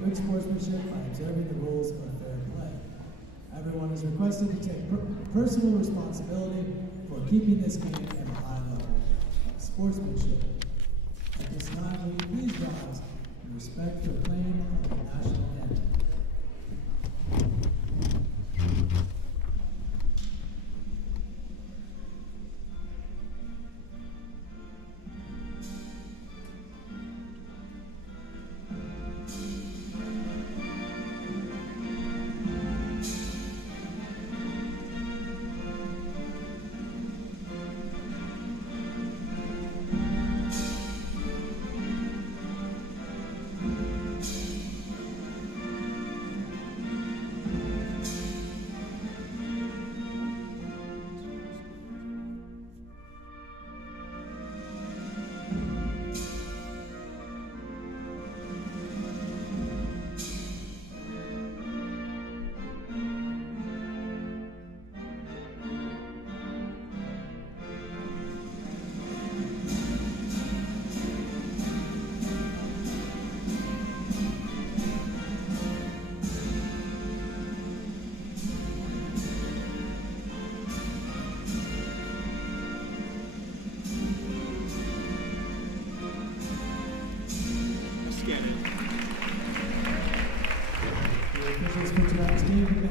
good sportsmanship by observing the rules of fair play. Everyone is requested to take personal responsibility for keeping this game at a high level of sportsmanship. At this time, will you please rise in respect for playing of the national anthem.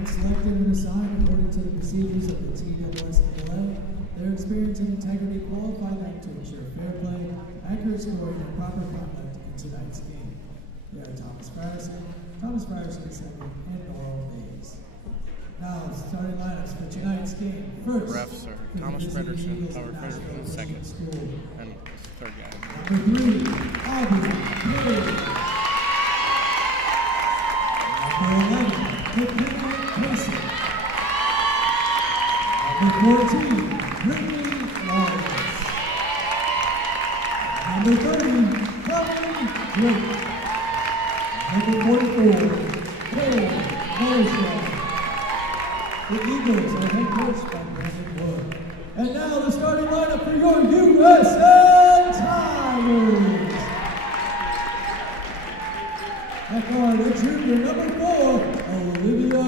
Selected and assigned according to the procedures of the team at USN. Their experience and integrity qualify them to ensure fair play, accurate scoring, and proper conduct in tonight's game. They are Thomas Frierson second, and Laurel Mays. Now, starting lineups for tonight's game. First, refs are Thomas Fredersen, Howard Fredersen second, and third guy. Number 3, Aubrey Perry. Number 11, McKenna Mason. Number 14, Brittany Lawrence. Number 30, Colin Drake. Number 44, Cole Morrison. The Eagles are head coached by Brandon Wood. And now the starting lineup for your USN Tigers. At guard, a junior, number 4, Olivia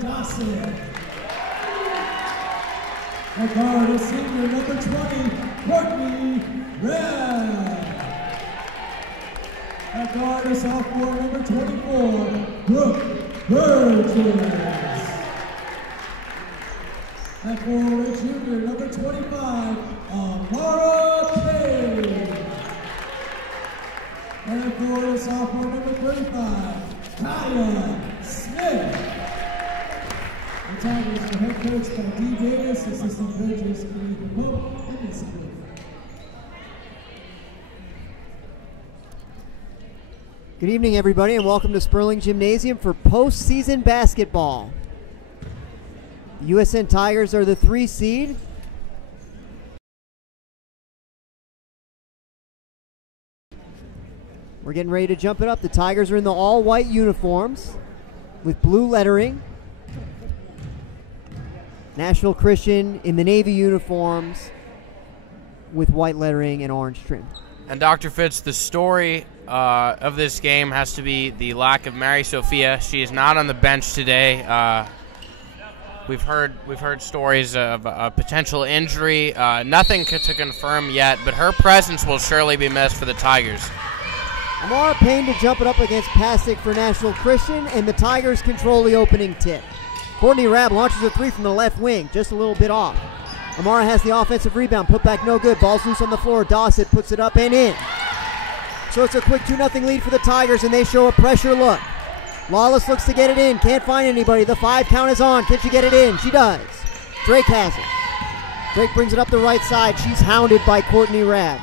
Dawson. At guard, a senior, number 20, Courtney Redd. At guard, a sophomore, number 24, Brooke Burgess. At forward, a junior, number 25, Amara Kay. And at forward, a sophomore, number 35, Kaya Smith. The Tigers are head coached by D. Davis, assistant coaches Keith Pope and Missy Blue. Good evening, everybody, and welcome to Sperling Gymnasium for postseason basketball. The USN Tigers are the 3 seed. We're getting ready to jump it up. The Tigers are in the all-white uniforms with blue lettering. National Christian in the navy uniforms with white lettering and orange trim. And Dr. Fitz, the story of this game has to be the lack of Mary Sophia. She is not on the bench today. We've heard stories of a potential injury. Nothing to confirm yet, but her presence will surely be missed for the Tigers. Amara Payne to jump it up against Pastic for National Christian, and the Tigers control the opening tip. Courtney Rabb launches a 3 from the left wing, just a little bit off. Amara has the offensive rebound, put back no good. Ball's loose on the floor. Dawson puts it up and in. So it's a quick 2-0 lead for the Tigers, and they show a pressure look. Lawless looks to get it in, can't find anybody. The 5 count is on. Can she get it in? She does. Drake has it. Drake brings it up the right side. She's hounded by Courtney Rabb.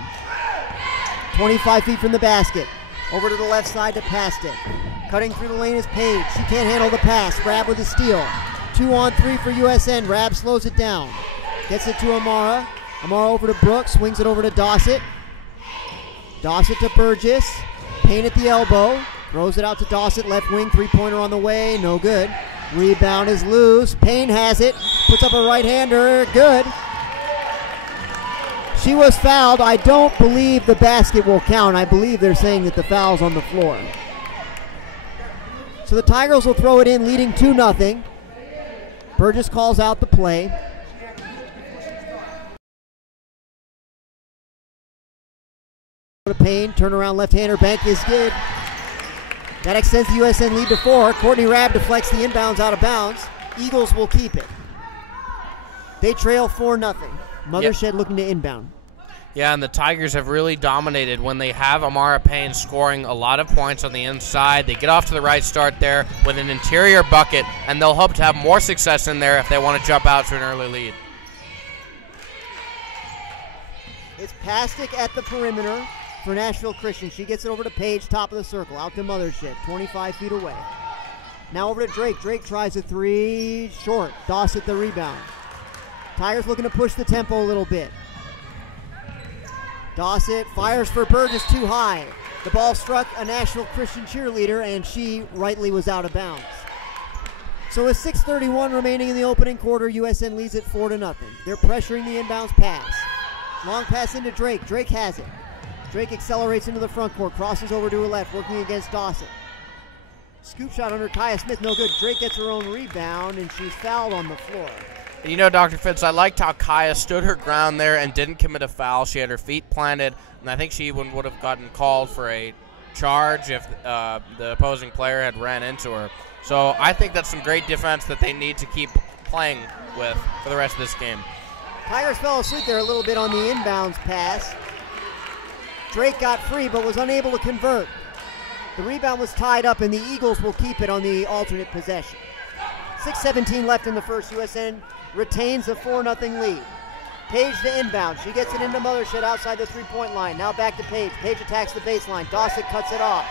25 feet from the basket. Over to the left side to Pastic. Cutting through the lane is Page. She can't handle the pass. Rabb with a steal. 2-on-3 for USN. Rabb slows it down. Gets it to Amara. Amara over to Brooks. Swings it over to Dossett. Dossett to Burgess. Payne at the elbow. Throws it out to Dossett. Left wing. 3-pointer on the way. No good. Rebound is loose. Payne has it. Puts up a right-hander. Good. She was fouled. I don't believe the basket will count. I believe they're saying that the foul's on the floor. So the Tigers will throw it in, leading 2-0. Burgess calls out the play. Payne, turnaround left-hander, bank is good. That extends the USN lead to 4. Courtney Rabb deflects the inbounds out of bounds. Eagles will keep it. They trail 4-0. Mothershed looking to inbound. Yeah, and the Tigers have really dominated when they have Amara Payne scoring a lot of points on the inside. They get off to the right start there with an interior bucket, and they'll hope to have more success in there if they want to jump out to an early lead. It's Pastic at the perimeter for Nashville Christian. She gets it over to Page, top of the circle, out to Mothershed, 25 feet away. Now over to Drake. Drake tries a three, short. Dossett the rebound. Tigers looking to push the tempo a little bit. Dossett fires for Burgess too high. The ball struck a Nashville Christian cheerleader, and she rightly was out of bounds. So with 6:31 remaining in the opening quarter, USN leads it 4-0. They're pressuring the inbounds pass. Long pass into Drake. Drake has it. Drake accelerates into the front court, crosses over to her left, working against Dossett. Scoop shot under Kaya Smith, no good. Drake gets her own rebound, and she's fouled on the floor. You know, Dr. Fitz, I liked how Kaya stood her ground there and didn't commit a foul. She had her feet planted, and I think she would have gotten called for a charge if the opposing player had ran into her. So I think that's some great defense that they need to keep playing with for the rest of this game. Tigers fell asleep there a little bit on the inbounds pass. Drake got free but was unable to convert. The rebound was tied up, and the Eagles will keep it on the alternate possession. 6:17 left in the first. USN retains a 4-0 lead. Page to inbound. She gets it into Mothershed outside the three-point line. Now back to Page. Page attacks the baseline. Dossett cuts it off.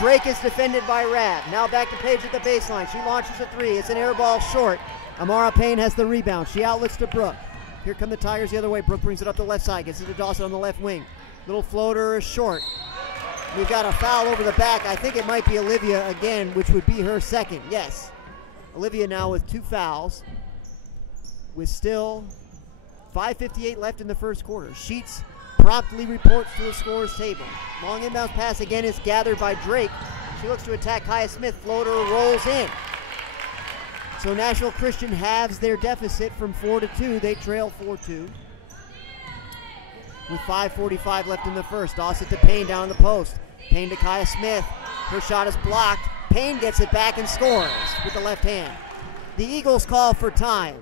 Drake is defended by Rabb. Now back to Page at the baseline. She launches a three. It's an air ball short. Amara Payne has the rebound. She outlooks to Brooke. Here come the Tigers the other way. Brooke brings it up the left side. Gets it to Dossett on the left wing. Little floater is short. We've got a foul over the back. I think it might be Olivia again, which would be her second. Yes. Olivia now with 2 fouls, with still 5:58 left in the first quarter. Sheets promptly reports to the scorer's table. Long inbound pass again is gathered by Drake. She looks to attack Kaya Smith. Floater rolls in. So Nashville Christian halves their deficit from 4-2. They trail 4-2. With 5:45 left in the first. Dossett to Payne down the post. Payne to Kaya Smith. Her shot is blocked. Payne gets it back and scores with the left hand. The Eagles call for time.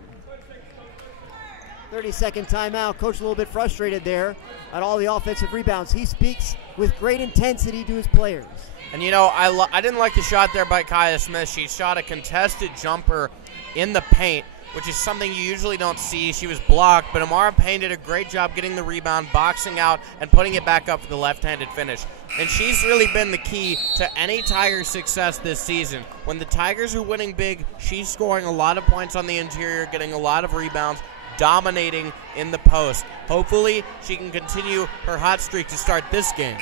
30-second timeout. Coach a little bit frustrated there at all the offensive rebounds. He speaks with great intensity to his players. And, you know, I didn't like the shot there by Kaya Smith. She shot a contested jumper in the paint, which is something you usually don't see. She was blocked, but Amara Payne did a great job getting the rebound, boxing out, and putting it back up for the left-handed finish. And she's really been the key to any Tigers' success this season. When the Tigers are winning big, she's scoring a lot of points on the interior, getting a lot of rebounds, dominating in the post. Hopefully, she can continue her hot streak to start this game.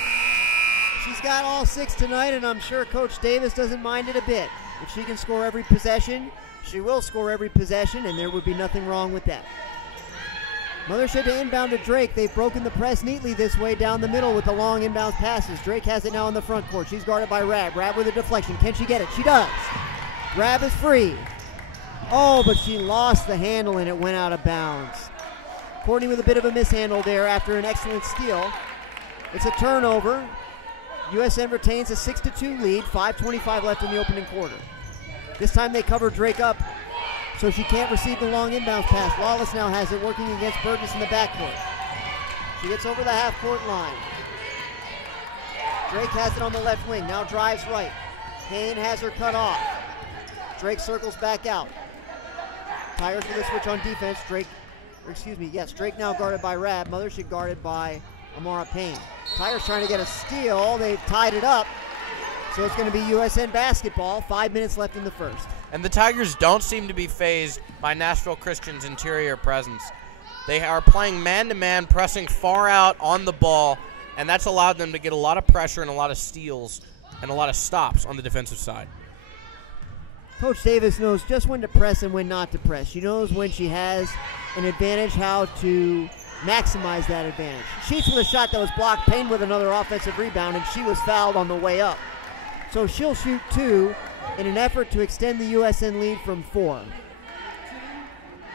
She's got all 6 tonight, and I'm sure Coach Davis doesn't mind it a bit. If she can score every possession, she will score every possession, and there would be nothing wrong with that. Mothershed to inbound to Drake. They've broken the press neatly this way down the middle with the long inbounds passes. Drake has it now in the front court. She's guarded by Rabb. Rabb with a deflection. Can she get it? She does. Rabb is free. Oh, but she lost the handle, and it went out of bounds. Courtney with a bit of a mishandle there after an excellent steal. It's a turnover. USN retains a 6-2 lead. 5:25 left in the opening quarter. This time they cover Drake up, so she can't receive the long inbounds pass. Lawless now has it, working against Burgess in the backcourt. She gets over the half-court line. Drake has it on the left wing, now drives right. Payne has her cut off. Drake circles back out. Tigers with a switch on defense. Drake now guarded by Rabb. Mothershed guarded by Amara Payne. Tigers trying to get a steal. They've tied it up. So it's going to be USN basketball. 5 minutes left in the first. And the Tigers don't seem to be fazed by Nashville Christian's interior presence. They are playing man-to-man, pressing far out on the ball, and that's allowed them to get a lot of pressure and a lot of steals and a lot of stops on the defensive side. Coach Davis knows just when to press and when not to press. She knows when she has an advantage, how to maximize that advantage. Sheets with a shot that was blocked. Payne with another offensive rebound, and she was fouled on the way up. So she'll shoot 2 in an effort to extend the USN lead from 4.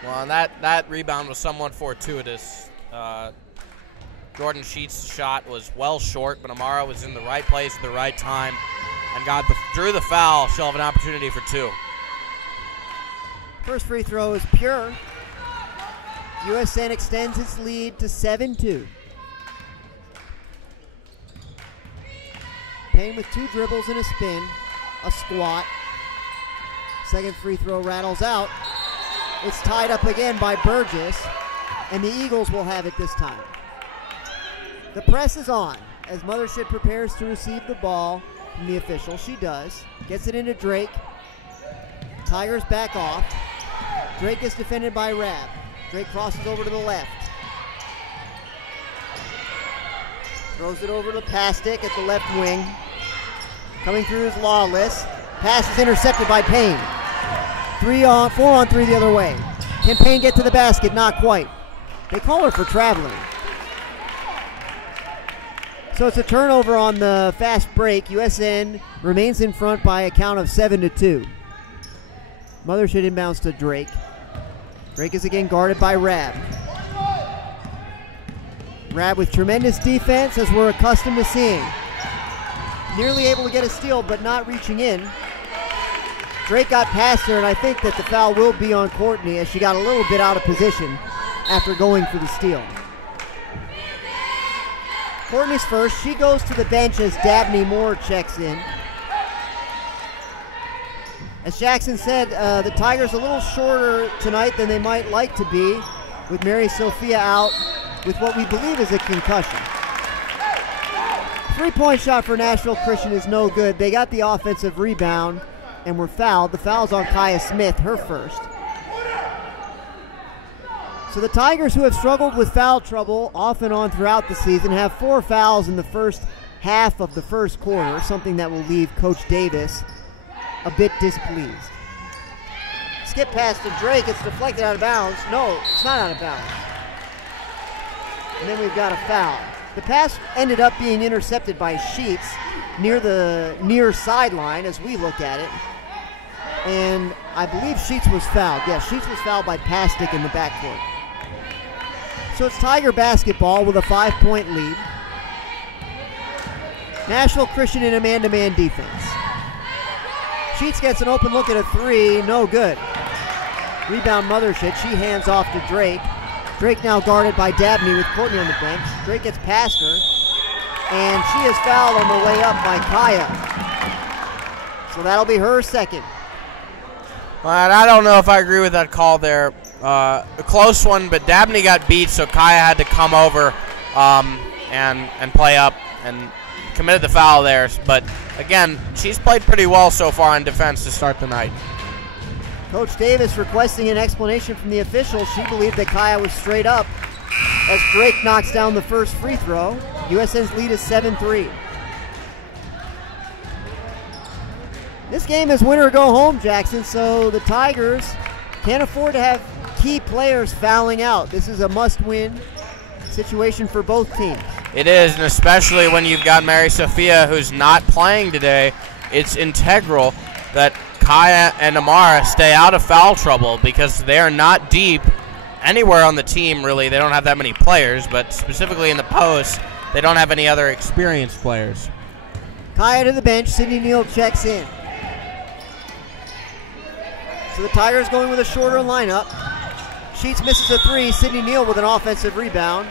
Well, and that rebound was somewhat fortuitous. Jordan Sheets' shot was well short, but Amara was in the right place at the right time and drew the foul. She'll have an opportunity for 2. First free throw is pure. USN extends its lead to 7-2. Payne with 2 dribbles and a spin, a squat. Second free throw rattles out. It's tied up again by Burgess, and the Eagles will have it this time. The press is on as Mothership prepares to receive the ball from the official. She does. Gets it into Drake. Tigers back off. Drake is defended by Rab. Drake crosses over to the left. Throws it over to Pastic at the left wing. Coming through is Lawless. Pass is intercepted by Payne. 4 on 3 the other way. Can Payne get to the basket? Not quite. They call her for traveling. So it's a turnover on the fast break. USN remains in front by a count of 7-2. Mothership inbounds to Drake. Drake is again guarded by Rab. Rab with tremendous defense, as we're accustomed to seeing. Nearly able to get a steal, but not reaching in. Drake got past her, and I think that the foul will be on Courtney, as she got a little bit out of position after going for the steal. Courtney's first. She goes to the bench as Dabney Moore checks in. As Jackson said, the Tigers a little shorter tonight than they might like to be, with Mary Sophia out with what we believe is a concussion. 3-point shot for Nashville Christian is no good. They got the offensive rebound and were fouled. The foul's on Kaya Smith, her first. So the Tigers, who have struggled with foul trouble off and on throughout the season, have 4 fouls in the first half of the first quarter, something that will leave Coach Davis a bit displeased. Skip pass to Drake. It's deflected out of bounds. No, it's not out of bounds. And then we've got a foul. The pass ended up being intercepted by Sheets near the near sideline as we look at it. And I believe Sheets was fouled. Yeah, Sheets was fouled by Pastic in the backcourt. So it's Tiger basketball with a 5-point lead. Nashville Christian in a man-to-man defense. Sheets gets an open look at a 3, no good. Rebound Mothership, she hands off to Drake. Drake now guarded by Dabney with Courtney on the bench. Drake gets past her, and she is fouled on the way up by Kaya. So that'll be her second. Well, I don't know if I agree with that call there. A close one, but Dabney got beat, so Kaya had to come over and play up and committed the foul there. But again, she's played pretty well so far on defense to start the night. Coach Davis requesting an explanation from the officials. She believed that Kaya was straight up as Drake knocks down the first free throw. USN's lead is 7-3. This game is win or go home, Jackson, so the Tigers can't afford to have key players fouling out. This is a must-win situation for both teams. It is, and especially when you've got Mary Sophia, who's not playing today, it's integral that Kaya and Amara stay out of foul trouble because they are not deep anywhere on the team, really. They don't have that many players, but specifically in the post, they don't have any other experienced players. Kaya to the bench. Sydney Neal checks in. So the Tigers going with a shorter lineup. Sheets misses a 3. Sydney Neal with an offensive rebound.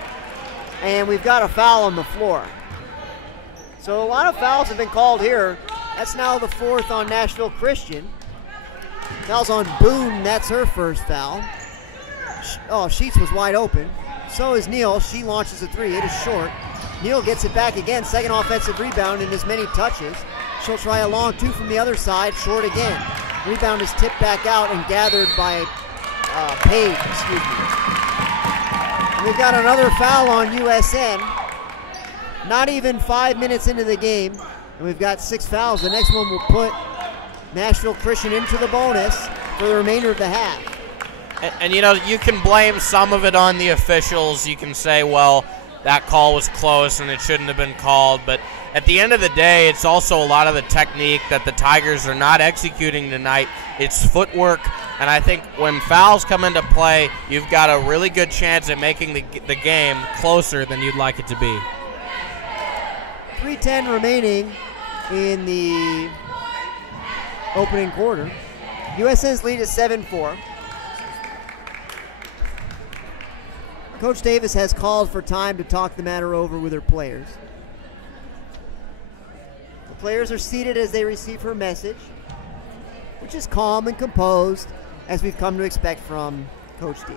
And we've got a foul on the floor. So a lot of fouls have been called here. That's now the 4th on Nashville Christian. Foul's on Boone. That's her first foul. Oh, Sheets was wide open. So is Neal. She launches a 3. It is short. Neal gets it back again. Second offensive rebound in as many touches. She'll try a long 2 from the other side. Short again. Rebound is tipped back out and gathered by Page. Excuse me. And we've got another foul on USN. Not even 5 minutes into the game. And we've got 6 fouls. The next one will put Nashville Christian into the bonus for the remainder of the half. And you know, you can blame some of it on the officials. You can say, well, that call was close and it shouldn't have been called. But at the end of the day, it's also a lot of the technique that the Tigers are not executing tonight. It's footwork, and I think when fouls come into play, you've got a really good chance at making the game closer than you'd like it to be. 3:10 remaining in the opening quarter. USN's lead is 7-4. Coach Davis has called for time to talk the matter over with her players. The players are seated as they receive her message, which is calm and composed, as we've come to expect from Coach D.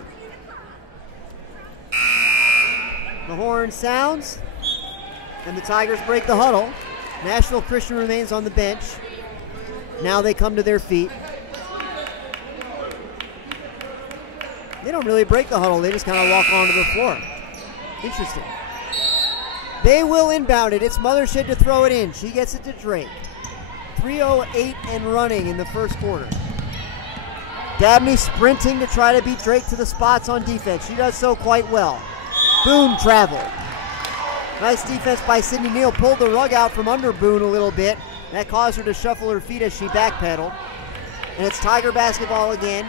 The horn sounds, and the Tigers break the huddle. National Christian remains on the bench. Now they come to their feet. They don't really break the huddle. They just kind of walk onto the floor. Interesting. They will inbound it. It's Mothershed to throw it in. She gets it to Drake. 3:08 and running in the first quarter. Dabney sprinting to try to beat Drake to the spots on defense. She does so quite well. Boone traveled. Nice defense by Sydney Neal. Pulled the rug out from under Boone a little bit. That caused her to shuffle her feet as she backpedaled. And it's Tiger basketball again,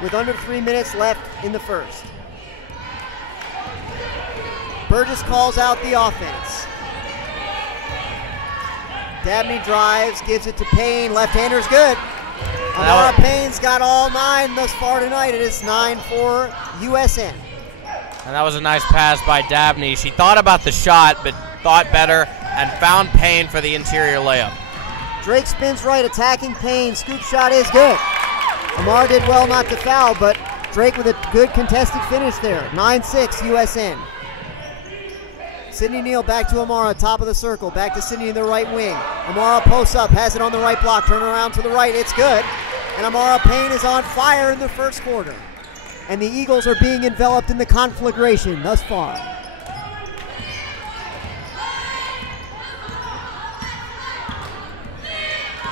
with under 3 minutes left in the first. Burgess calls out the offense. Dabney drives, gives it to Payne. Left-hander's good. Amara Payne's got all 9 thus far tonight. It is 9-4 USN. And that was a nice pass by Dabney. She thought about the shot, but thought better and found Payne for the interior layup. Drake spins right, attacking Payne. Scoop shot is good. Amar did well not to foul, but Drake with a good contested finish there. 9-6 USN. Sydney Neal back to Amara, top of the circle. Back to Sydney in the right wing. Amara posts up, has it on the right block. Turn around to the right, it's good. And Amara Payne is on fire in the first quarter. And the Eagles are being enveloped in the conflagration thus far.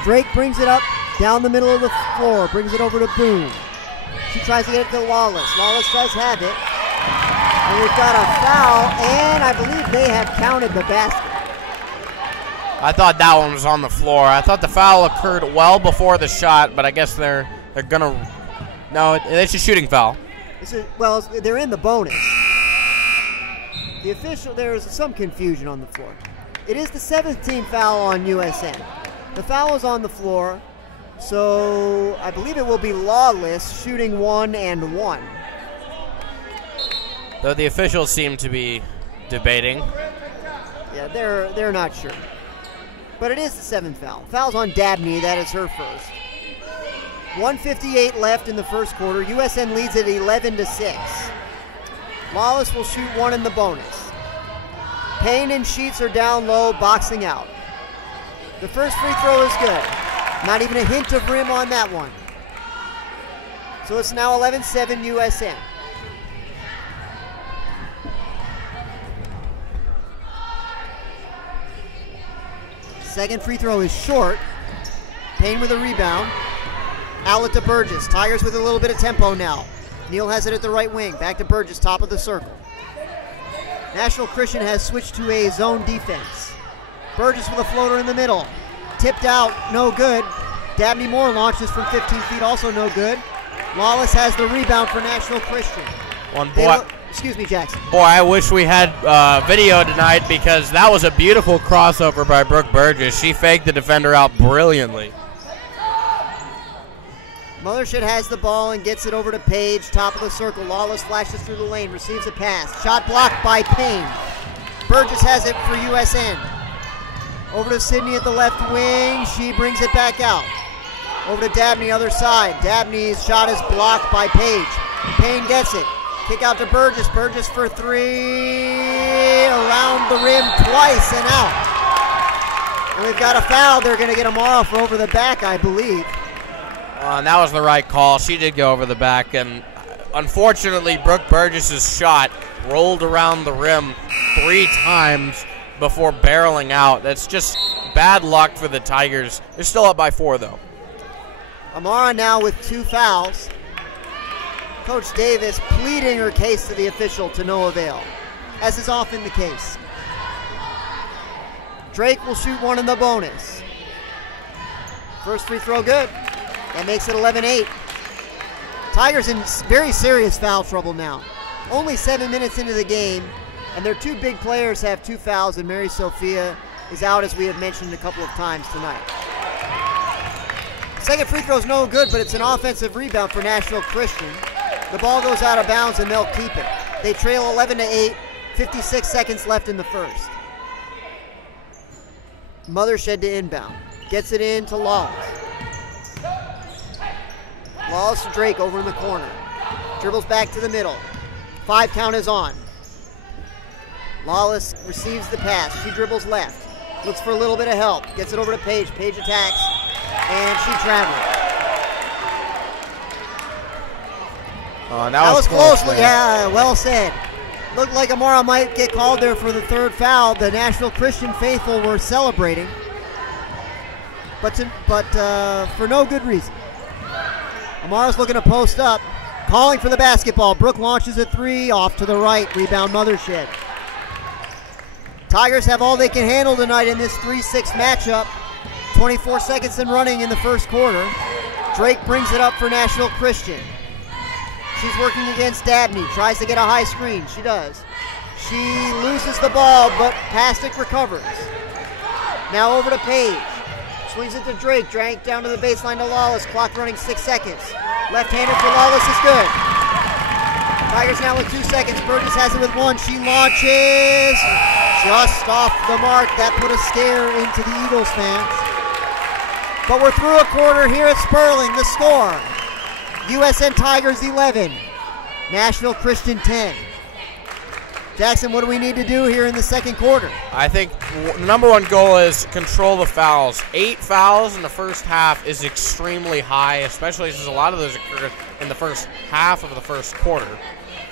Drake brings it up down the middle of the floor, brings it over to Boone. She tries to get it to Lawless. Lawless does have it. And we've got a foul, and I believe they have counted the basket. I thought that one was on the floor. I thought the foul occurred well before the shot, but I guess they're gonna. No, it's a shooting foul. Well, they're in the bonus. The official, there's some confusion on the floor. It is the 7th team foul on USN. The foul is on the floor, so I believe it will be Lawless shooting 1 and 1. Though the officials seem to be debating. Yeah, they're not sure. But it is the 7th foul. Foul's on Dabney, that is her first. 1:58 left in the first quarter. USN leads at 11-6. Lawless will shoot 1 in the bonus. Payne and Sheets are down low, boxing out. The first free throw is good. Not even a hint of rim on that one. So it's now 11-7 USN. Second free throw is short. Payne with a rebound. Outlet to Burgess. Tigers with a little bit of tempo now. Neal has it at the right wing. Back to Burgess, top of the circle. National Christian has switched to a zone defense. Burgess with a floater in the middle. Tipped out, no good. Dabney Moore launches from 15 feet, also no good. Lawless has the rebound for National Christian. Excuse me, Jackson. Boy, I wish we had video tonight because that was a beautiful crossover by Brooke Burgess. She faked the defender out brilliantly. Mothershed has the ball and gets it over to Page, top of the circle. Lawless flashes through the lane, receives a pass. Shot blocked by Payne. Burgess has it for USN. Over to Sydney at the left wing. She brings it back out. Over to Dabney, other side. Dabney's shot is blocked by Page. Payne gets it. Kick out to Burgess. Burgess for 3. Around the rim twice and out. And we've got a foul. They're going to get Amara for over the back, I believe. And that was the right call. She did go over the back. And unfortunately, Brooke Burgess's shot rolled around the rim 3 times before barreling out. That's just bad luck for the Tigers. They're still up by 4, though. Amara now with 2 fouls. Coach Davis pleading her case to the official to no avail, as is often the case. Drake will shoot one in the bonus. First free throw good. That makes it 11-8. Tigers in very serious foul trouble now. Only 7 minutes into the game, and their two big players have 2 fouls, and Mary Sophia is out, as we have mentioned a couple of times tonight. Second free throw is no good, but it's an offensive rebound for National Christian. The ball goes out of bounds, and they'll keep it. They trail 11-8, 56 seconds left in the first. Mothershed to inbound. Gets it in to Lawless. Lawless to Drake over in the corner. Dribbles back to the middle. 5 count is on. Lawless receives the pass. She dribbles left. Looks for a little bit of help. Gets it over to Paige. Paige attacks. And she traveled. Oh, that was close. There. Yeah, well said. Looked like Amara might get called there for the third foul. The National Christian faithful were celebrating. But for no good reason. Amara's looking to post up. Calling for the basketball. Brooke launches a 3 off to the right. Rebound Mothershed. Tigers have all they can handle tonight in this 3-6 matchup. 24 seconds and running in the first quarter. Drake brings it up for National Christian. She's working against Dabney. Tries to get a high screen. She does. She loses the ball, but Pastic recovers. Now over to Paige. Swings it to Drake. Drake down to the baseline to Lawless. Clock running 6 seconds. Left-handed for Lawless is good. Tigers now with 2 seconds. Burgess has it with 1. She launches just off the mark. That put a scare into the Eagles fans. But we're through a quarter here at Sperling. The score, USN Tigers 11, National Christian 10. Jackson, what do we need to do here in the second quarter? I think the number one goal is control the fouls. 8 fouls in the first half is extremely high, especially since a lot of those occurred in the first half of the first quarter.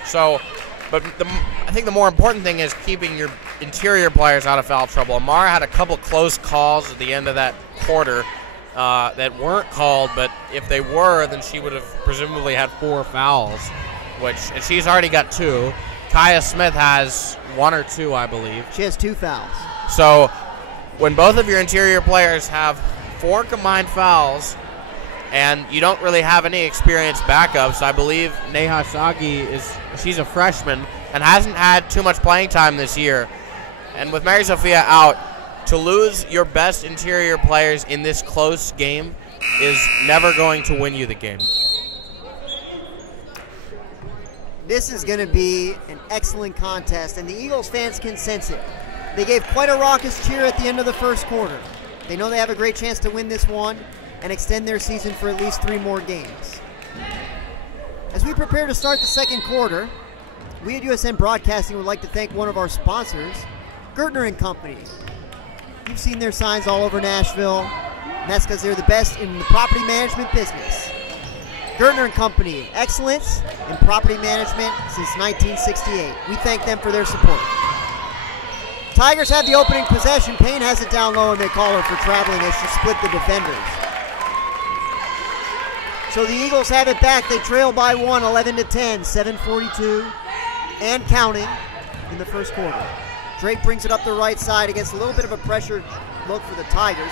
So, but I think the more important thing is keeping your interior players out of foul trouble. Amara had a couple close calls at the end of that quarter that weren't called, but if they were, then she would have presumably had 4 fouls, and she's already got 2. Kaya Smith has 1 or 2, I believe. She has 2 fouls. So when both of your interior players have 4 combined fouls and you don't really have any experienced backups, I believe Neha Sagi she's a freshman and hasn't had too much playing time this year. And with Mary Sophia out, to lose your best interior players in this close game is never going to win you the game. This is going to be an excellent contest, and the Eagles fans can sense it. They gave quite a raucous cheer at the end of the first quarter. They know they have a great chance to win this one and extend their season for at least 3 more games. As we prepare to start the second quarter, we at USN Broadcasting would like to thank one of our sponsors, Gertner & Company. You've seen their signs all over Nashville, and that's because they're the best in the property management business. Gertner & Company, excellence in property management since 1968. We thank them for their support. Tigers have the opening possession. Payne has it down low, and they call her for traveling as she split the defenders. So the Eagles have it back. They trail by 1, 11-10, 7:42, and counting in the first quarter. Drake brings it up the right side against a little bit of a pressure look for the Tigers.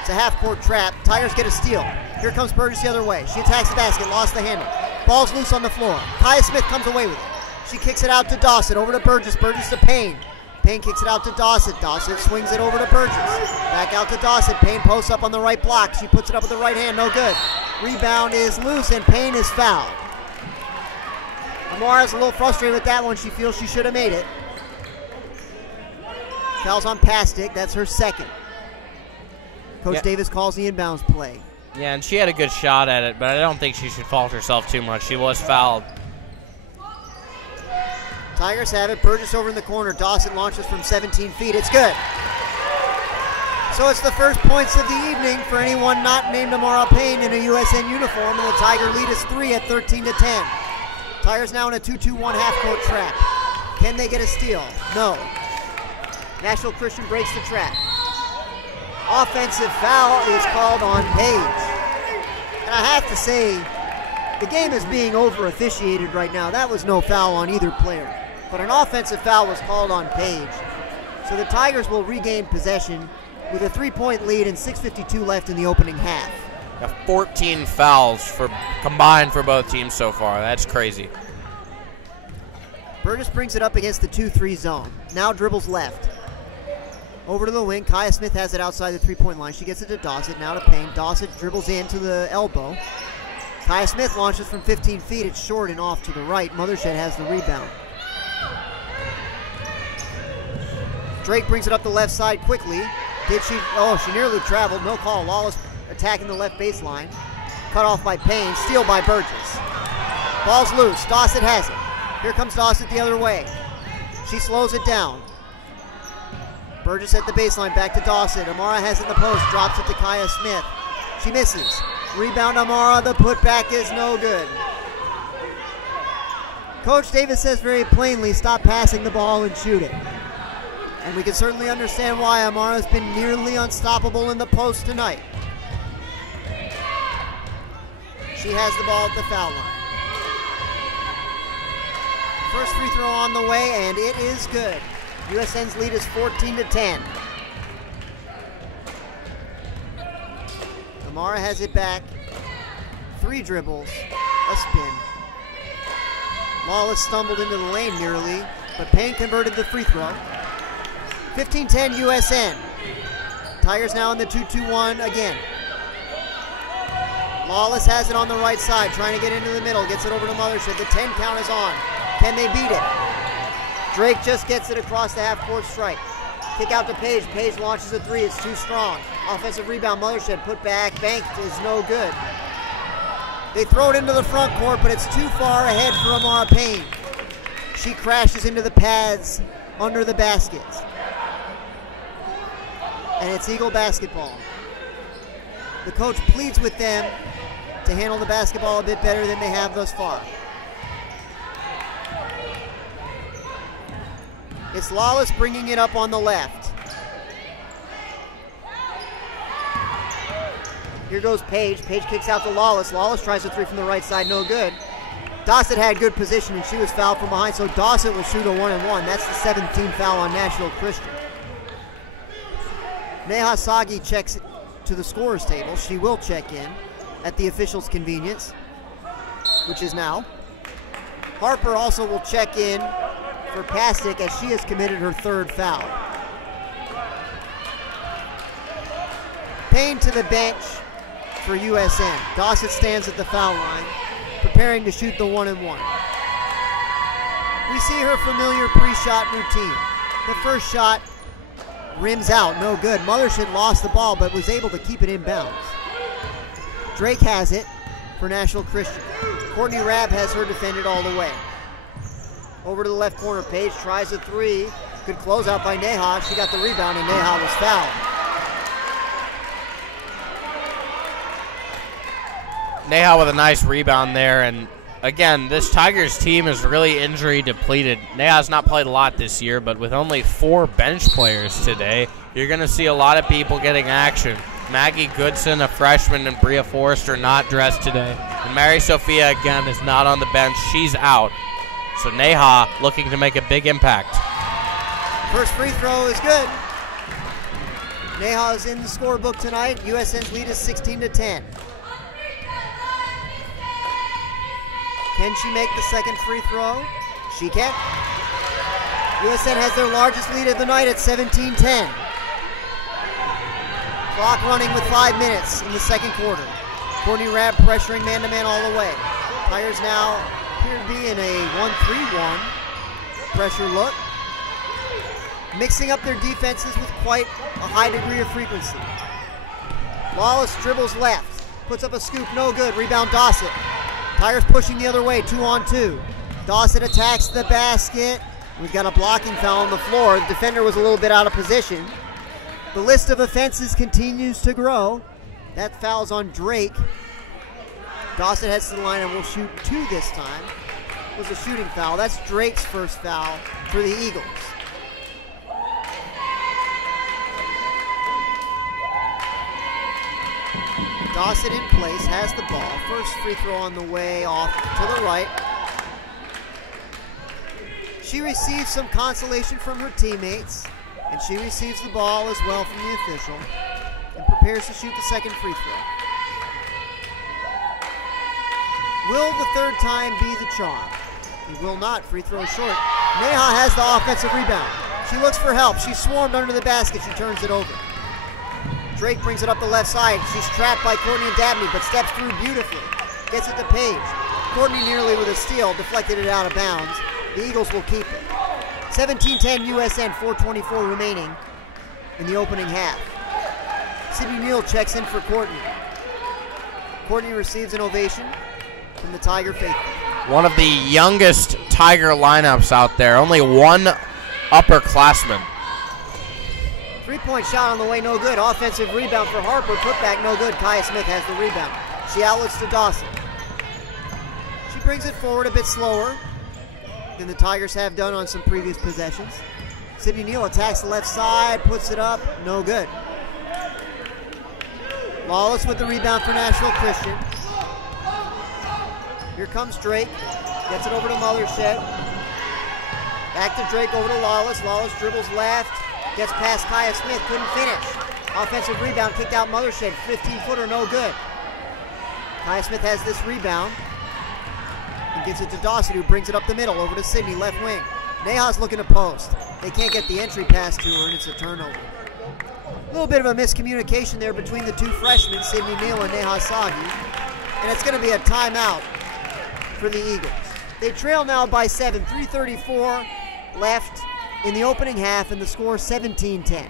It's a half-court trap. Tigers get a steal. Here comes Burgess the other way. She attacks the basket, lost the handle. Ball's loose on the floor. Kaya Smith comes away with it. She kicks it out to Dawson, over to Burgess. Burgess to Payne. Payne kicks it out to Dawson. Dawson swings it over to Burgess. Back out to Dawson. Payne posts up on the right block. She puts it up with the right hand, no good. Rebound is loose, and Payne is fouled. Amara's a little frustrated with that one. She feels she should have made it. Foul's on Pastic. That's her second. Coach Davis calls the inbounds play. Yeah, and she had a good shot at it, but I don't think she should fault herself too much. She was fouled. Tigers have it. Burgess over in the corner. Dawson launches from 17 feet. It's good. So it's the first points of the evening for anyone not named Amara Payne in a USN uniform, and the Tiger lead is 3 at 13-10. Tigers now in a 2-2-1 half-court trap. Can they get a steal? No. National Christian breaks the trap. Offensive foul is called on Paige. And I have to say, the game is being over-officiated right now. That was no foul on either player. But an offensive foul was called on Paige. So the Tigers will regain possession with a 3-point lead and 6:52 left in the opening half. Got 14 fouls combined for both teams so far. That's crazy. Burgess brings it up against the 2-3 zone. Now dribbles left. Over to the wing. Kaya Smith has it outside the 3-point line. She gets it to Dawson. Now to Payne. Dawson dribbles in to the elbow. Kaya Smith launches from 15 feet. It's short and off to the right. Mothershed has the rebound. Drake brings it up the left side quickly. She nearly traveled. No call. Lawless attacking the left baseline. Cut off by Payne. Steal by Burgess. Ball's loose. Dawson has it. Here comes Dawson the other way. She slows it down. Burgess at the baseline. Back to Dawson. Amara has it in the post. Drops it to Kaya Smith. She misses. Rebound Amara. The putback is no good. Coach Davis says very plainly, stop passing the ball and shoot it. And we can certainly understand why. Amara's been nearly unstoppable in the post tonight. She has the ball at the foul line. First free throw on the way, and it is good. USN's lead is 14-10. Amara has it back. 3 dribbles, a spin. Lawless stumbled into the lane nearly, but Payne converted the free throw. 15-10 USN. Tigers now in the 2-2-1 again. Lawless has it on the right side, trying to get into the middle. Gets it over to Mothershed. The 10 count is on. Can they beat it? Drake just gets it across the half-court stripe. Kick out to Page. Page launches a 3. It's too strong. Offensive rebound. Mothershed put back. Banked is no good. They throw it into the front court, but it's too far ahead for Amara Payne. She crashes into the pads under the baskets. And it's Eagle basketball. The coach pleads with them to handle the basketball a bit better than they have thus far. It's Lawless bringing it up on the left. Here goes Page. Page kicks out to Lawless. Lawless tries a 3 from the right side, no good. Dawson had good position and she was fouled from behind, so Dawson will shoot a 1-and-1. That's the 17th foul on National Christian. Neha Sagi checks to the scorer's table. She will check in at the official's convenience, which is now. Harper also will check in for Pastic as she has committed her 3rd foul. Payne to the bench for USN. Dawson stands at the foul line, preparing to shoot the 1-and-1. We see her familiar pre-shot routine. The first shot rims out, no good. Mothershed lost the ball but was able to keep it in bounds. Drake has it for National Christian. Courtney Rabb has her defended all the way. Over to the left corner, Page tries a 3. Good closeout by Neha. She got the rebound and Neha was fouled. Neha with a nice rebound there, and again, this Tigers team is really injury depleted. Neha's not played a lot this year, but with only 4 bench players today, you're going to see a lot of people getting action. Maggie Goodson, a freshman, and Bria Forrester not dressed today. And Mary Sophia, again, is not on the bench. She's out. So Neha looking to make a big impact. First free throw is good. Neha is in the scorebook tonight. USN's lead is 16-10. Can she make the second free throw? She can. USN has their largest lead of the night at 17-10. Clock running with 5 minutes in the second quarter. Courtney Rabb pressuring man-to-man all the way. Tigers now appear to be in a 1-3-1 pressure look. Mixing up their defenses with quite a high degree of frequency. Lawless dribbles left. Puts up a scoop, no good. Rebound Dawson. Tigers pushing the other way, 2-on-2. Dawson attacks the basket. We've got a blocking foul on the floor. The defender was a little bit out of position. The list of offenses continues to grow. That foul's on Drake. Dawson heads to the line and will shoot 2 this time. It was a shooting foul. That's Drake's first foul for the Eagles. Dawson in place, has the ball. First free throw on the way off to the right. She receives some consolation from her teammates. And she receives the ball as well from the official and prepares to shoot the second free throw. Will the third time be the charm? He will not. Free throw short. Neha has the offensive rebound. She looks for help. She's swarmed under the basket. She turns it over. Drake brings it up the left side. She's trapped by Courtney and Dabney, but steps through beautifully. Gets it to Paige. Courtney nearly with a steal, deflected it out of bounds. The Eagles will keep it. 17-10 USN, 4:24 remaining in the opening half. Sydney Neal checks in for Courtney. Courtney receives an ovation from the Tiger faithful. One of the youngest Tiger lineups out there. Only one upperclassman. Three-point shot on the way, no good. Offensive rebound for Harper. Putback, no good. Kaya Smith has the rebound. She outlets to Dawson. She brings it forward a bit slower than the Tigers have done on some previous possessions. Sydney Neal attacks the left side, puts it up, no good. Lawless with the rebound for Nashville Christian. Here comes Drake, gets it over to Mothershed. Back to Drake, over to Lawless. Lawless dribbles left, gets past Kaya Smith, couldn't finish. Offensive rebound, kicked out Mothershed, 15-footer, no good. Kaya Smith has this rebound and gives it to Dawson, who brings it up the middle, over to Sydney, left wing. Neha's looking to post. They can't get the entry pass to her, and it's a turnover. A little bit of a miscommunication there between the two freshmen, Sydney Neal and Neha Sagi, and it's going to be a timeout for the Eagles. They trail now by 7, 3:34 left in the opening half, and the score 17-10.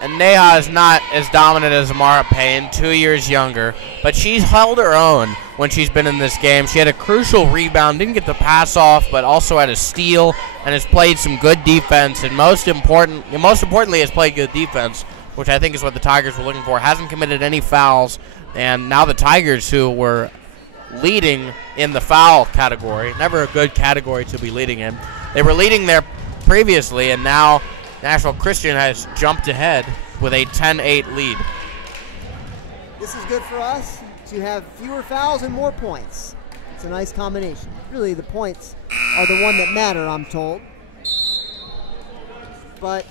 And Neha is not as dominant as Amara Payne, 2 years younger, but she's held her own when she's been in this game. She had a crucial rebound, didn't get the pass off, but also had a steal, and has played some good defense, and most importantly has played good defense, which I think is what the Tigers were looking for. Hasn't committed any fouls, and now the Tigers, who were leading in the foul category, never a good category to be leading in, they were leading there previously, and now Nashville Christian has jumped ahead with a 10-8 lead. This is good for us to have fewer fouls and more points. It's a nice combination. Really, the points are the one that matter, I'm told. But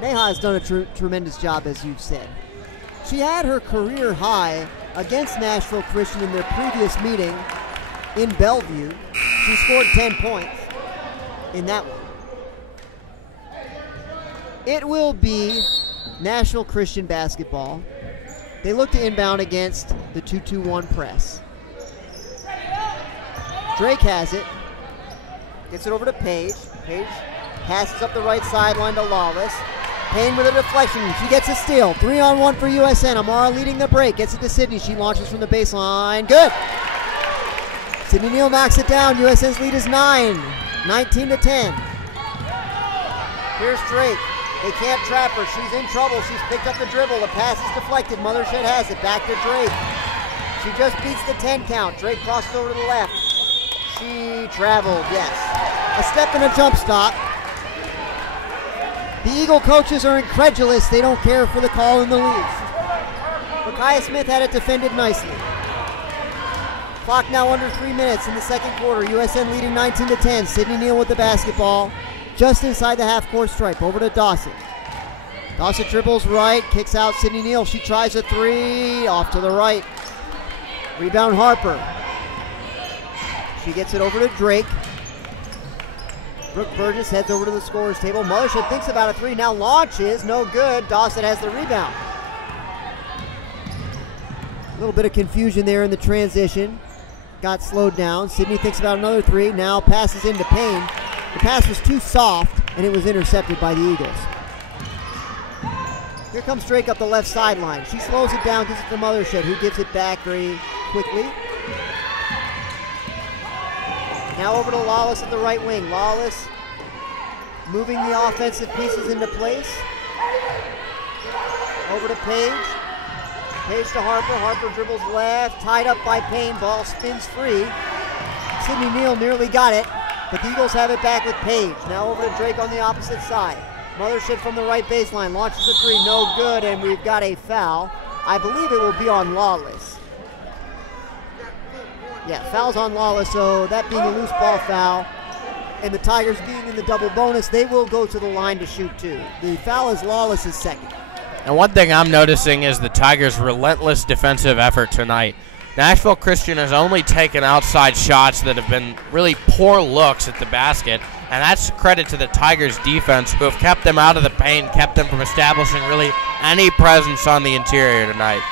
Neha has done a tremendous job, as you've said. She had her career high against Nashville Christian in their previous meeting in Bellevue. She scored 10 points in that one. It will be Nashville Christian basketball. They look to inbound against the 2-2-1 press. Drake has it. Gets it over to Paige. Paige passes up the right sideline to Lawless. Payne with a deflection. She gets a steal. 3-on-1 for USN. Amara leading the break. Gets it to Sydney. She launches from the baseline. Good. Sydney Neal knocks it down. USN's lead is 9. 19-10. Here's Drake. They can't trap her. She's in trouble. She's picked up the dribble. The pass is deflected. Mothershed has it. Back to Drake. She just beats the 10 count. Drake crosses over to the left. She traveled, yes. A step and a jump stop. The Eagle coaches are incredulous. They don't care for the call in the leads. But Kaya Smith had it defended nicely. Clock now under 3 minutes in the second quarter. USN leading 19-10. Sydney Neal with the basketball. Just inside the half-court stripe. Over to Dawson. Dawson dribbles right. Kicks out Sydney Neal. She tries a three. Off to the right. Rebound Harper. She gets it over to Drake. Brooke Burgess heads over to the scorer's table. Mothershed thinks about a three. Now launches. No good. Dawson has the rebound. A little bit of confusion there in the transition. Got slowed down. Sydney thinks about another three. Now passes into Payne. The pass was too soft, and it was intercepted by the Eagles. Here comes Drake up the left sideline. She slows it down, gives it to Mothershed, who gives it back very quickly. Now over to Lawless at the right wing. Lawless moving the offensive pieces into place. Over to Paige. Paige to Harper. Harper dribbles left. Tied up by Payne. Ball spins free. Sydney Neal nearly got it, but the Eagles have it back with Paige. Now over to Drake on the opposite side. Mothershed from the right baseline. Launches a three. No good, and we've got a foul. I believe it will be on Lawless. Yeah, foul's on Lawless, so that being a loose ball foul. and the Tigers being in the double bonus, they will go to the line to shoot two. The foul is Lawless' second. And one thing I'm noticing is the Tigers' relentless defensive effort tonight. Nashville Christian has only taken outside shots that have been really poor looks at the basket, and that's credit to the Tigers' defense, who have kept them out of the paint, kept them from establishing really any presence on the interior tonight.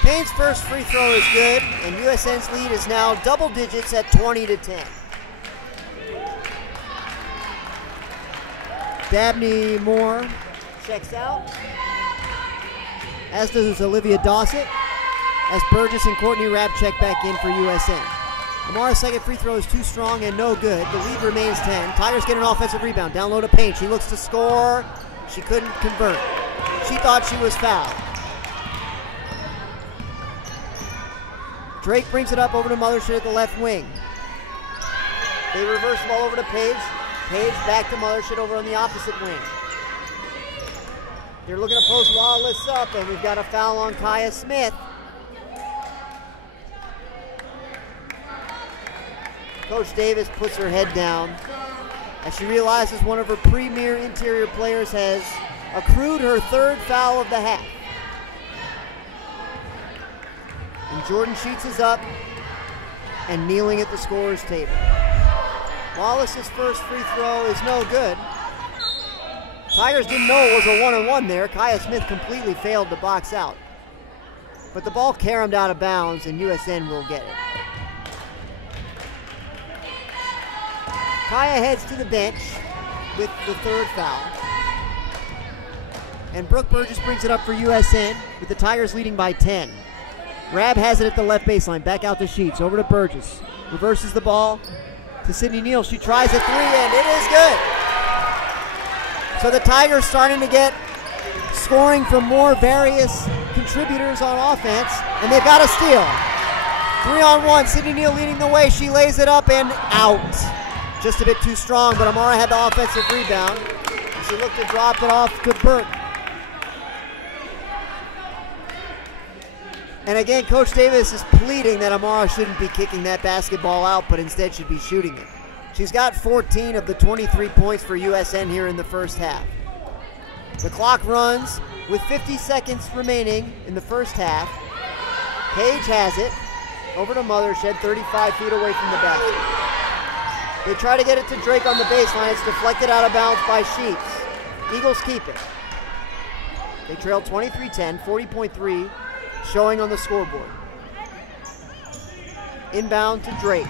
Payne's first free throw is good, and USN's lead is now double digits at 20-10. Dabney Moore checks out, as does Olivia Dossett, as Burgess and Courtney Rabb check back in for USN. Amara's second free throw is too strong and no good. The lead remains 10. Tigers get an offensive rebound. Down low to Payne. She looks to score. She couldn't convert. She thought she was fouled. Drake brings it up over to Mothership at the left wing. They reverse the ball over to Page. Page back to Mothership over on the opposite wing. They're looking to post Lawless up, and we've got a foul on Kaya Smith. Coach Davis puts her head down as she realizes one of her premier interior players has accrued her third foul of the half. And Jordan Sheets is up and kneeling at the scorer's table. Lawless's first free throw is no good. Tigers didn't know it was a one-on-one there. Kaya Smith completely failed to box out. But the ball caromed out of bounds, and USN will get it. Kaya heads to the bench with the third foul. And Brooke Burgess brings it up for USN, with the Tigers leading by 10. Rabb has it at the left baseline, back out to Sheets, over to Burgess. Reverses the ball to Sydney Neal. She tries a three, and it is good. So the Tigers starting to get scoring from more various contributors on offense, and they've got a steal. 3-on-1, Sydney Neal leading the way. She lays it up and out. Just a bit too strong, but Amara had the offensive rebound. She looked to drop it off to Burke. And again, Coach Davis is pleading that Amara shouldn't be kicking that basketball out, but instead should be shooting it. She's got 14 of the 23 points for USN here in the first half. The clock runs with 50 seconds remaining in the first half. Page has it over to Mothershed, 35 feet away from the basket. They try to get it to Drake on the baseline. It's deflected out of bounds by Sheets. Eagles keep it. They trail 23-10, 40.3 showing on the scoreboard. Inbound to Drake.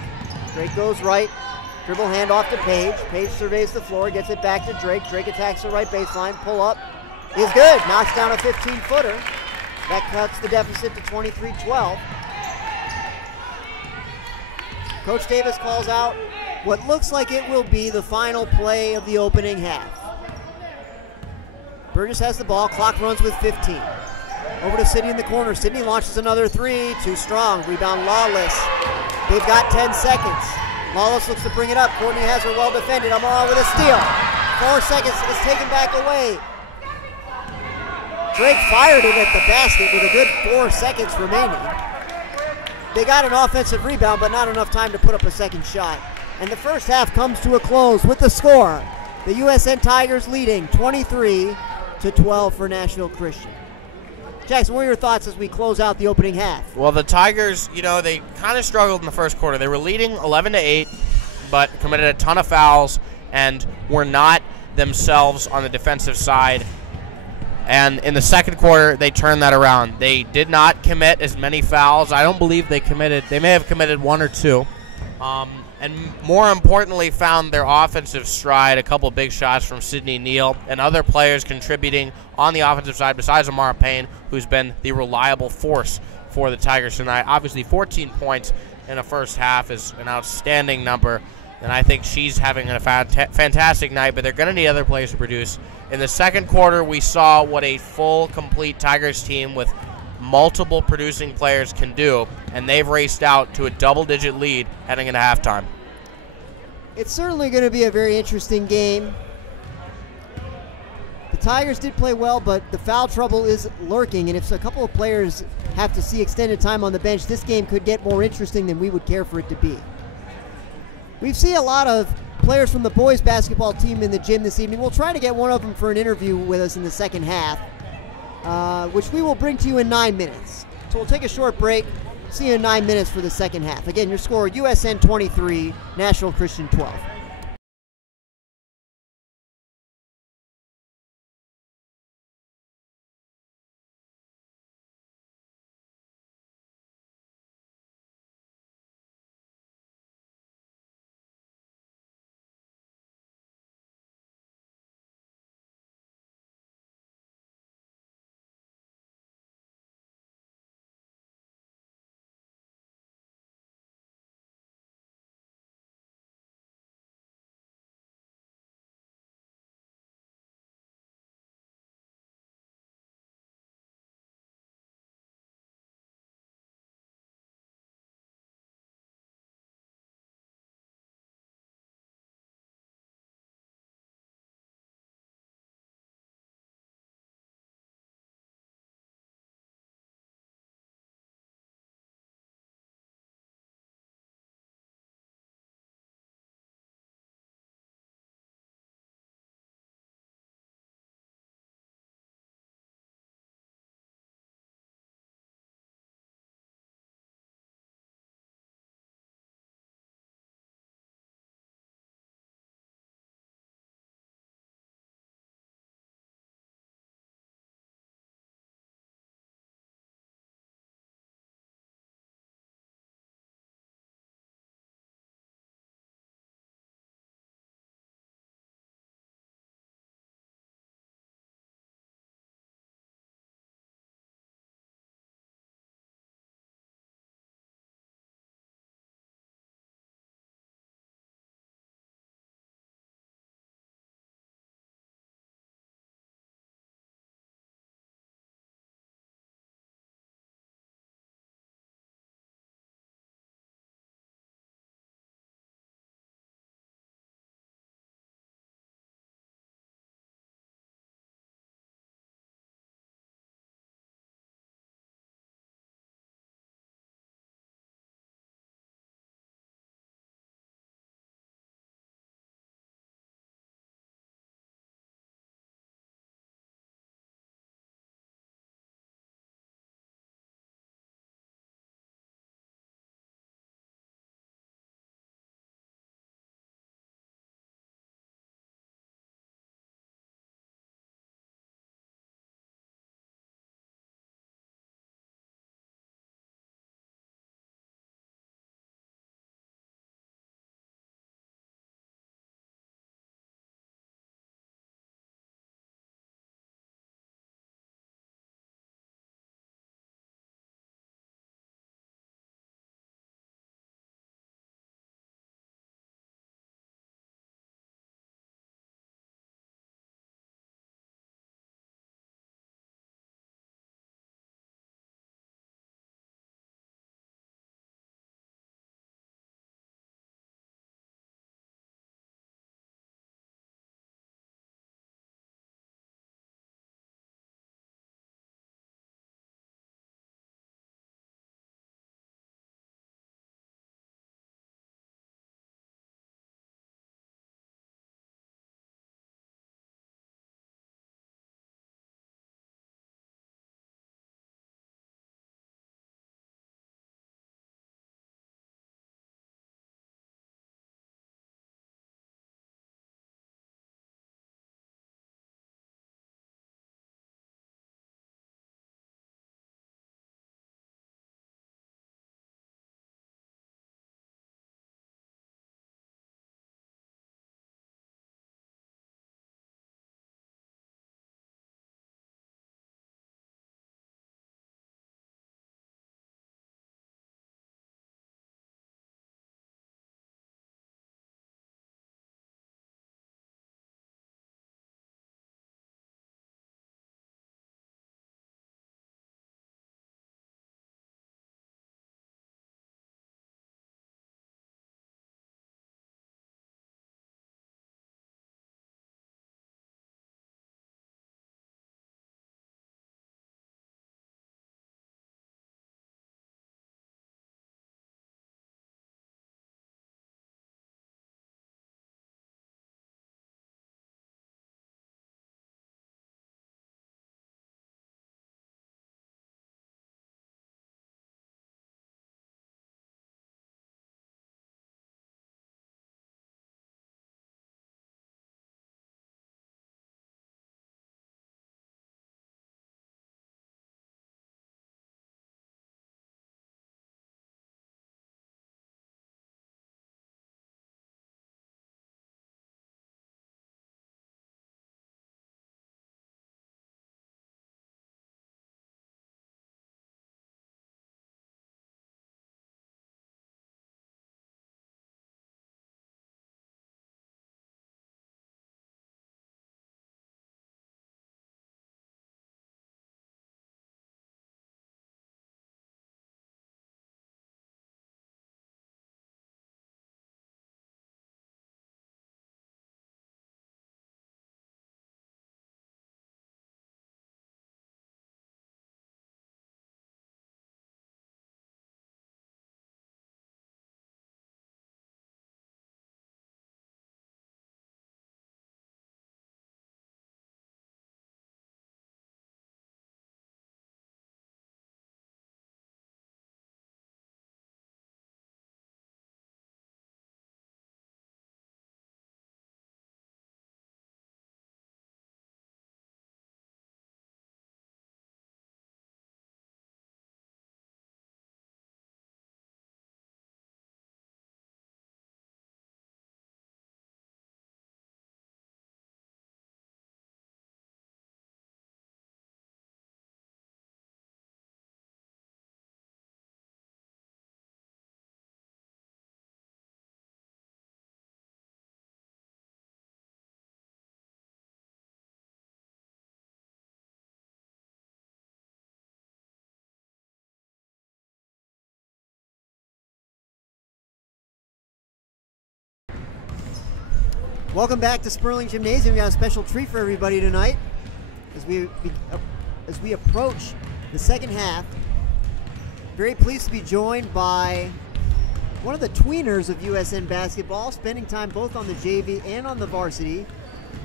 Drake goes right. Dribble handoff to Page. Page surveys the floor, gets it back to Drake. Drake attacks the right baseline. Pull up is good. Knocks down a 15-footer. That cuts the deficit to 23-12. Coach Davis calls out what looks like it will be the final play of the opening half. Burgess has the ball. Clock runs with 15. Over to Sydney in the corner. Sydney launches another three. Too strong. Rebound Lawless. They've got 10 seconds. Lawless looks to bring it up. Courtney has her well defended. Amara with a steal. 4 seconds. It's taken back away. Drake fired it at the basket with a good 4 seconds remaining. They got an offensive rebound, but not enough time to put up a second shot. And the first half comes to a close with the score. The USN Tigers leading 23-12 for Nashville Christian. Jackson, what are your thoughts as we close out the opening half? Well, the Tigers, they kind of struggled in the first quarter. They were leading 11-8, but committed a ton of fouls and were not themselves on the defensive side. And in the second quarter, they turned that around. They did not commit as many fouls. I don't believe they may have committed one or two. And more importantly, found their offensive stride, a couple big shots from Sydney Neal and other players contributing on the offensive side besides Amara Payne, who's been the reliable force for the Tigers tonight. Obviously, 14 points in the first half is an outstanding number, and I think she's having a fantastic night, but they're going to need other players to produce. In the second quarter, we saw what a full, complete Tigers team with multiple producing players can do, and they've raced out to a double-digit lead heading into halftime. It's certainly going to be a very interesting game. The Tigers did play well, but the foul trouble is lurking, and if a couple of players have to see extended time on the bench, this game could get more interesting than we would care for it to be. We've seen a lot of players from the boys basketball team in the gym this evening. We'll try to get one of them for an interview with us in the second half, which we will bring to you in 9 minutes. So we'll take a short break. See you in 9 minutes for the second half. Again, your score, USN 23, National Christian 12. Welcome back to Sperling Gymnasium. We got a special treat for everybody tonight as we approach the second half. Very pleased to be joined by one of the tweeners of USN basketball, spending time both on the JV and on the varsity,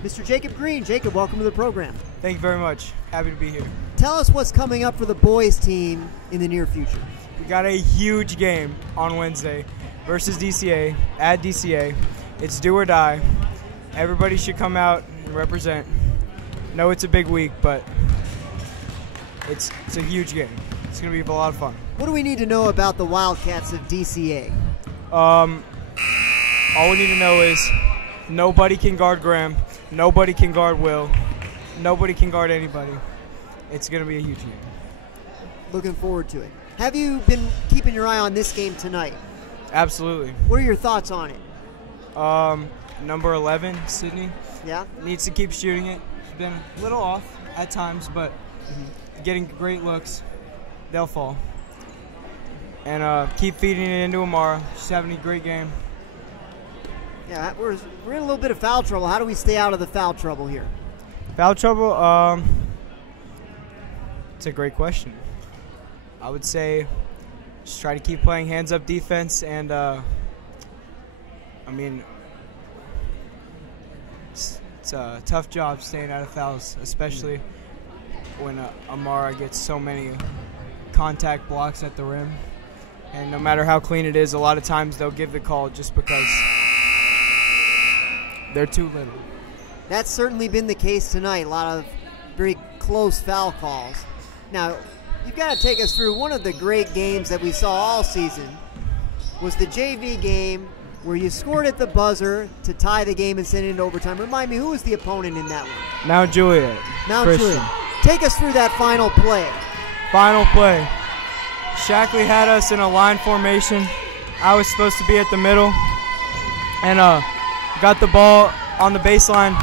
Mr. Jacob Green. Jacob, welcome to the program. Thank you very much. Happy to be here. Tell us what's coming up for the boys team in the near future. We got a huge game on Wednesday versus DCA at DCA. It's do or die. Everybody should come out and represent. No, it's a big week, but it's a huge game. It's going to be a lot of fun. What do we need to know about the Wildcats of DCA? All we need to know is nobody can guard Graham. Nobody can guard Will. Nobody can guard anybody. It's going to be a huge game. Looking forward to it. Have you been keeping your eye on this game tonight? Absolutely. What are your thoughts on it? Number 11, Sydney. Yeah? Needs to keep shooting it. She's been a little off at times, but getting great looks. They'll fall. And keep feeding it into Amara. She's having a great game. Yeah, we're in a little bit of foul trouble. How do we stay out of the foul trouble here? Foul trouble? It's a great question. I would say just try to keep playing hands-up defense, and it's a tough job staying out of fouls, especially when Amara gets so many contact blocks at the rim. And no matter how clean it is, a lot of times they'll give the call just because they're too little. That's certainly been the case tonight. A lot of very close foul calls. Now, you've got to take us through one of the great games that we saw all season was the JV game where you scored at the buzzer to tie the game and send it into overtime. Remind me, who was the opponent in that one? Mount Juliet. Mount Juliet. Take us through that final play. Final play. Shackley had us in a line formation. I was supposed to be at the middle. And got the ball on the baseline.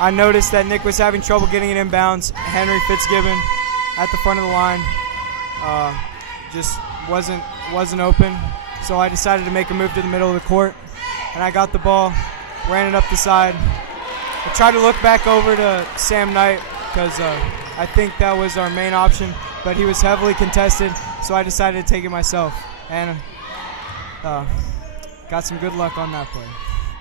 I noticed that Nick was having trouble getting it inbounds. Henry Fitzgibbon at the front of the line just wasn't open. So I decided to make a move to the middle of the court. And I got the ball, ran it up the side. I tried to look back over to Sam Knight because I think that was our main option. But he was heavily contested, so I decided to take it myself. And got some good luck on that play.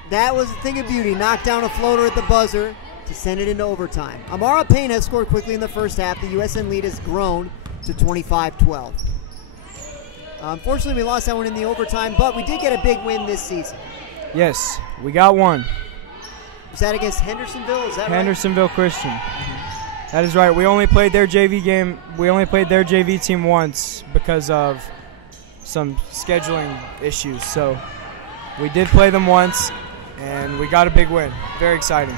That was a thing of beauty. Knocked down a floater at the buzzer to send it into overtime. Amara Payne has scored quickly in the first half. The USN lead has grown to 25-12. Unfortunately, we lost that one in the overtime, but we did get a big win this season. Yes, we got one. Was that against Hendersonville? Is that Hendersonville right? Christian. That is right. We only played their JV game. We only played their JV team once because of some scheduling issues. So we did play them once, and we got a big win. Very exciting.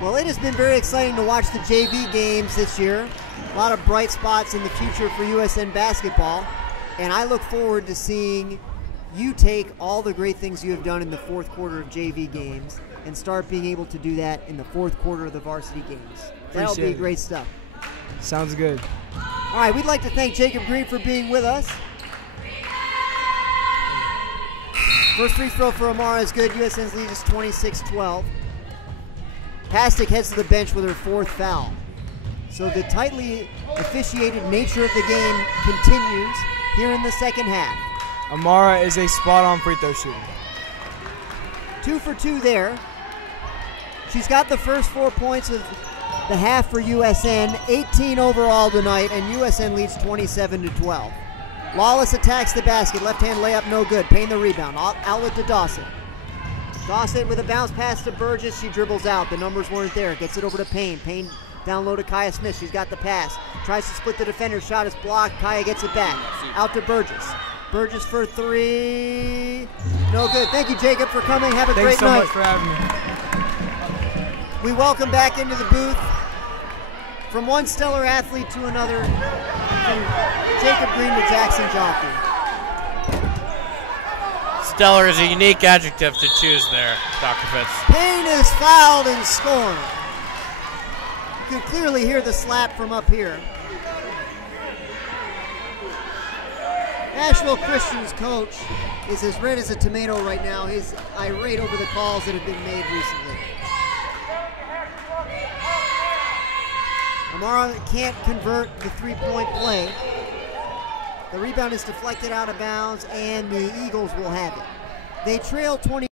Well, it has been very exciting to watch the JV games this year. A lot of bright spots in the future for USN basketball. And I look forward to seeing you take all the great things you have done in the fourth quarter of JV games and start being able to do that in the fourth quarter of the varsity games. That'll be great stuff. Sounds good. All right, we'd like to thank Jacob Green for being with us. First free throw for Amara is good. USN's lead is 26-12. Pastic heads to the bench with her fourth foul. So the tightly officiated nature of the game continues here in the second half. Amara is a spot-on free throw shooter. 2 for 2 there. She's got the first 4 points of the half for USN, 18 overall tonight, and USN leads 27-12. Lawless attacks the basket, left-hand layup no good. Payne the rebound, outlet to Dawson. Dawson with a bounce pass to Burgess, she dribbles out. The numbers weren't there, gets it over to Payne. Payne down low to Kaya Smith, she's got the pass. Tries to split the defender, shot is blocked, Kaya gets it back. Out to Burgess. Burgess for three, no good. Thank you, Jacob, for coming. Have a great night. Thanks so much for having me. We welcome back into the booth from one stellar athlete to another, from Jacob Green to Jackson Joffrey. Stellar is a unique adjective to choose there, Dr. Fitz. Payne is fouled and scored. You can clearly hear the slap from up here. Nashville Christian's coach is as red as a tomato right now. He's irate over the calls that have been made recently. Amara can't convert the three-point play. The rebound is deflected out of bounds, and the Eagles will have it. They trail 20.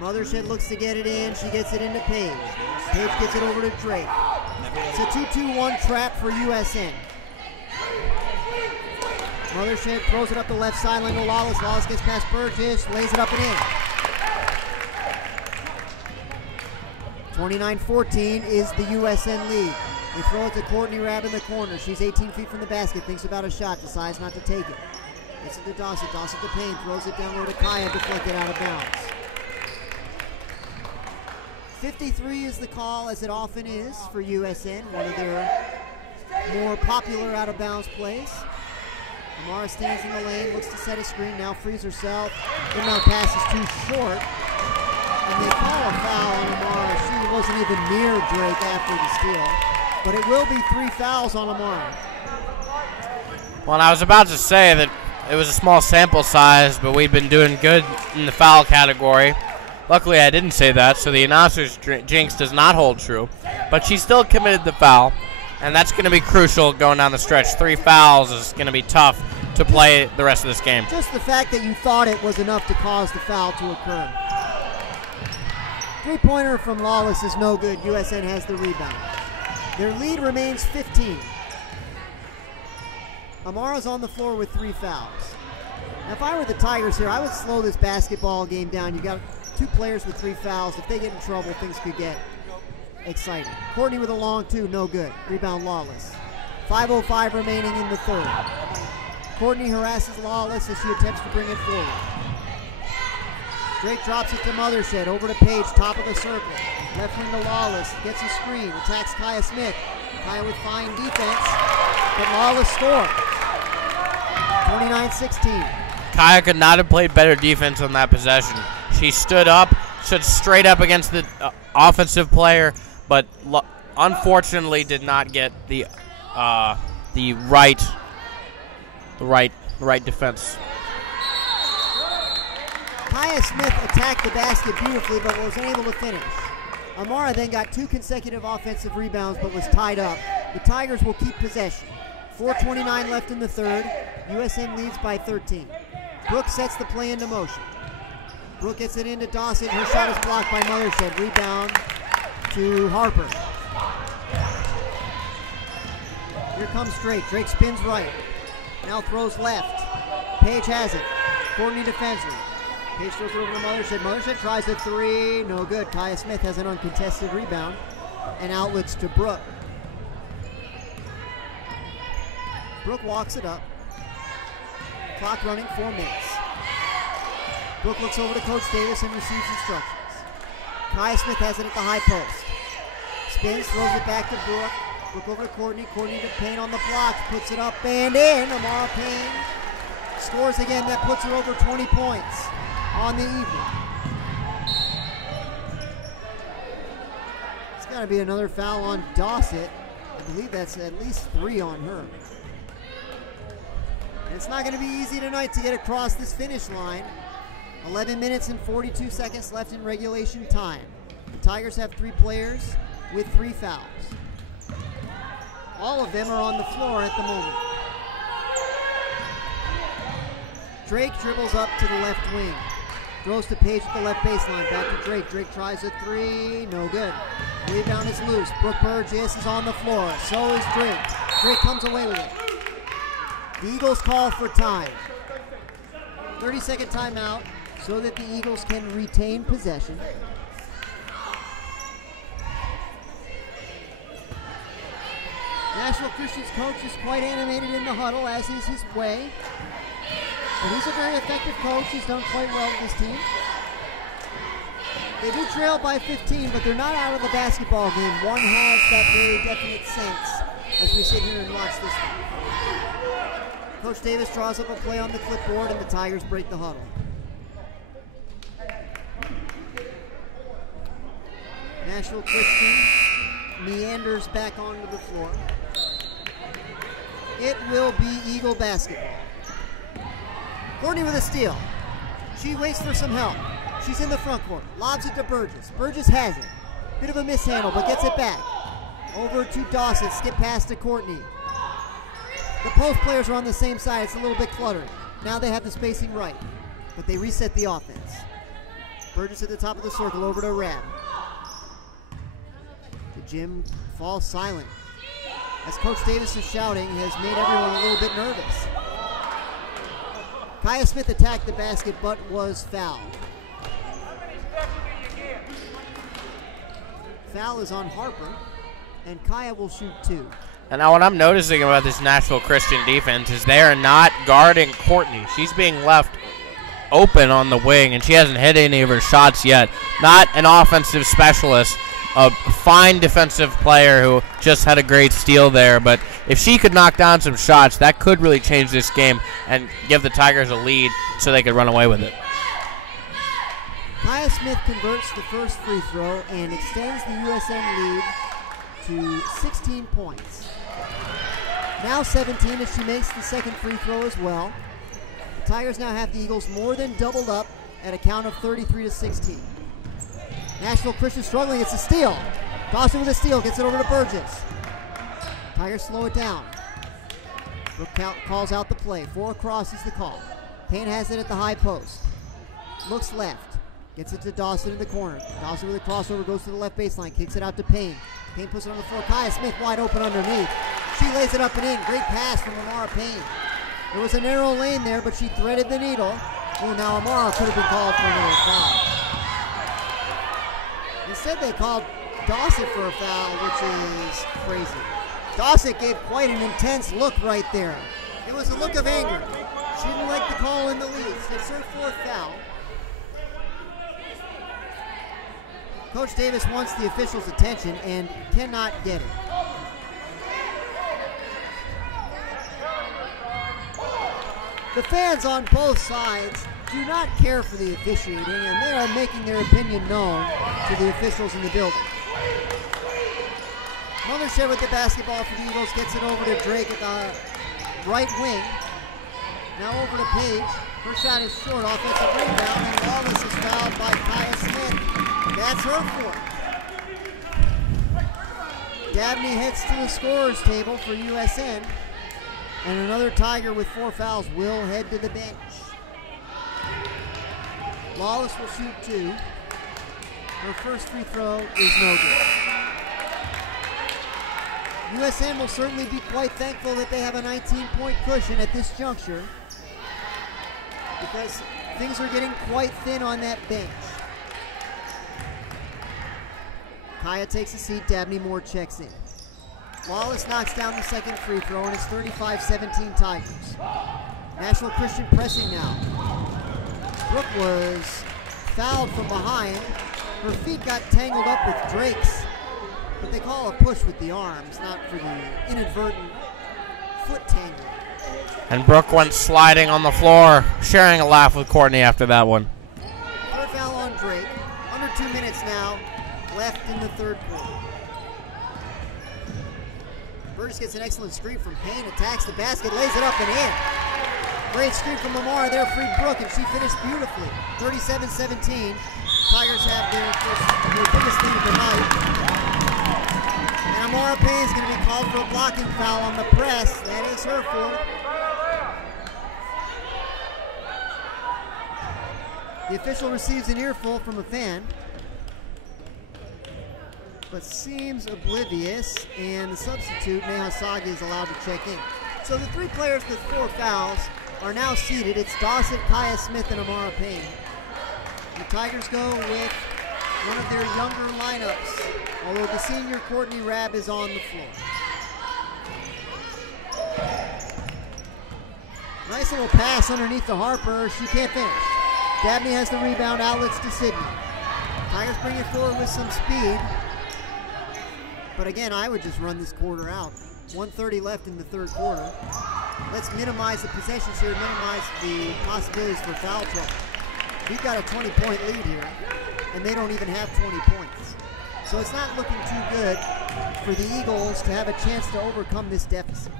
Mothershed looks to get it in. She gets it into Paige. Paige gets it over to Drake. It's a 2-2-1 trap for USN. Mothershed throws it up the left sideline to Lawless. Lawless gets past Burgess, lays it up and in. 29-14 is the USN lead. They throw it to Courtney Rabb in the corner. She's 18 feet from the basket, thinks about a shot, decides not to take it. Gets it to Dawson. Dawson to Payne, throws it down low to Kaya, deflected out of bounds. 53 is the call, as it often is for USN, one of their more popular out-of-bounds plays. Amara stands in the lane, looks to set a screen, now frees herself. Inbound pass is too short, and they call a foul on Amara. She wasn't even near Drake after the steal, but it will be 3 fouls on Amara. Well, and I was about to say that it was a small sample size, but we've been doing good in the foul category. Luckily, I didn't say that, so the announcer's jinx does not hold true. But she still committed the foul, and that's going to be crucial going down the stretch. 3 fouls is going to be tough to play the rest of this game. Just the fact that you thought it was enough to cause the foul to occur. Three-pointer from Lawless is no good. USN has the rebound. Their lead remains 15. Amara's on the floor with 3 fouls. Now, if I were the Tigers here, I would slow this basketball game down. You got 2 players with 3 fouls. If they get in trouble, things could get exciting. Courtney with a long 2, no good. Rebound Lawless. 5:05 remaining in the third. Courtney harasses Lawless as she attempts to bring it forward. Drake drops it to Mothershed, over to Paige, top of the circle. Left wing to Lawless, gets a screen, attacks Kaya Smith. Kaya with fine defense, but Lawless scores. 29-16. Kaya could not have played better defense on that possession. She stood straight up against the offensive player, but unfortunately did not get the right defense. Kaya Smith attacked the basket beautifully, but was unable to finish. Amara then got 2 consecutive offensive rebounds, but was tied up. The Tigers will keep possession. 4:29 left in the third. USN leads by 13. Brooke sets the play into motion. Brooke gets it into Dawson. Her shot is blocked by Mothershed. Rebound to Harper. Here comes Drake. Drake spins right. Now throws left. Paige has it. Courtney defends her. Paige throws it over to Mothershed. Mothershed tries a 3. No good. Kaya Smith has an uncontested rebound. And outlets to Brooke. Brooke walks it up. Clock running, 4 minutes. Brooke looks over to Coach Davis and receives instructions. Kaya Smith has it at the high post. Spins, throws it back to Brooke. Brooke over to Courtney. Courtney to Payne on the block. Puts it up and in. Amara Payne scores again. That puts her over 20 points on the evening. It's got to be another foul on Dawson. I believe that's at least 3 on her. And it's not going to be easy tonight to get across this finish line. 11 minutes and 42 seconds left in regulation time. The Tigers have 3 players with 3 fouls. All of them are on the floor at the moment. Drake dribbles up to the left wing. Throws to Paige at the left baseline. Back to Drake. Drake tries a 3. No good. Rebound is loose. Brooke Burgess is on the floor. So is Drake. Drake comes away with it. The Eagles call for time. 30-second timeout so that the Eagles can retain possession. Nashville Christian's coach is quite animated in the huddle, as is his way. But he's a very effective coach. He's done quite well with his team. They do trail by 15, but they're not out of the basketball game. One has that very definite sense as we sit here and watch this one. Coach Davis draws up a play on the clipboard, and the Tigers break the huddle. Nashville Christian meanders back onto the floor. It will be Eagle basketball. Courtney with a steal. She waits for some help. She's in the front court. Lobs it to Burgess. Burgess has it. Bit of a mishandle, but gets it back. Over to Dawson. Skip pass to Courtney. The post players are on the same side. It's a little bit cluttered. Now they have the spacing right, but they reset the offense. Burgess at the top of the circle, over to Rab. The gym falls silent as Coach Davis is shouting has made everyone a little bit nervous. Kaya Smith attacked the basket but was fouled. Foul is on Harper, and Kaya will shoot 2. And now what I'm noticing about this Nashville Christian defense is they are not guarding Courtney. She's being left open on the wing, and she hasn't hit any of her shots yet. Not an offensive specialist, a fine defensive player who just had a great steal there. But if she could knock down some shots, that could really change this game and give the Tigers a lead so they could run away with it. Kaya Smith converts the first free throw and extends the USN lead to 16 points. Now 17 as she makes the second free throw as well. The Tigers now have the Eagles more than doubled up at a count of 33-16. Nashville Christian struggling. It's a steal. Dawson with a steal. Gets it over to Burgess. Tigers slow it down. Brooke calls out the play. 4 across is the call. Payne has it at the high post. Looks left. Gets it to Dawson in the corner. Dawson with a crossover goes to the left baseline. Kicks it out to Payne. Payne puts it on the floor. Kaya Smith wide open underneath. She lays it up and in. Great pass from Amara Payne. There was a narrow lane there, but she threaded the needle. Oh, now Amara could have been called for another foul. Instead, they called Dawson for a foul, which is crazy. Dawson gave quite an intense look right there. It was a look of anger. She didn't like the call in the lead. It's her 4th foul. Coach Davis wants the officials' attention and cannot get it. The fans on both sides do not care for the officiating, and they are making their opinion known to the officials in the building. Mothership with the basketball for the Eagles, gets it over to Drake at the right wing. Now over to Page. Her shot is short, offensive rebound, and Wallace is fouled by Kaya Smith. That's her 4th. Dabney heads to the scorer's table for USN. And another Tiger with 4 fouls will head to the bench. Wallace will shoot 2. Her first free throw is no good. USN will certainly be quite thankful that they have a 19-point cushion at this juncture, because things are getting quite thin on that bench. Kaya takes a seat. Dabney Moore checks in. Wallace knocks down the second free throw, and it's 35-17 Tigers. Nashville Christian pressing now. Brooke was fouled from behind. Her feet got tangled up with Drake's, but they call a push with the arms, not for the inadvertent foot tangle. And Brooke went sliding on the floor, sharing a laugh with Courtney after that one. 3rd foul on Drake. Under 2 minutes now left in the 3rd quarter. Burgess gets an excellent screen from Payne, attacks the basket, lays it up and in. Great screen from Amara there, freed Brooke, and she finished beautifully. 37-17. Tigers have their biggest lead of the night. And Amara Payne is going to be called for a blocking foul on the press. That is her 4th. The official receives an earful from a fan, but seems oblivious, and the substitute, Neha Sagi, is allowed to check in. So the 3 players with 4 fouls are now seated. It's Dawson, Kaya Smith, and Amara Payne. The Tigers go with one of their younger lineups, although the senior Courtney Rabb is on the floor. Nice little pass underneath the Harper. She can't finish. Dabney has the rebound, outlets to Sydney. Tigers bring it forward with some speed. But again, I would just run this quarter out. 1:30 left in the 3rd quarter. Let's minimize the possessions here, minimize the possibilities for foul trouble. We've got a 20-point lead here, and they don't even have 20 points. So it's not looking too good for the Eagles to have a chance to overcome this deficit.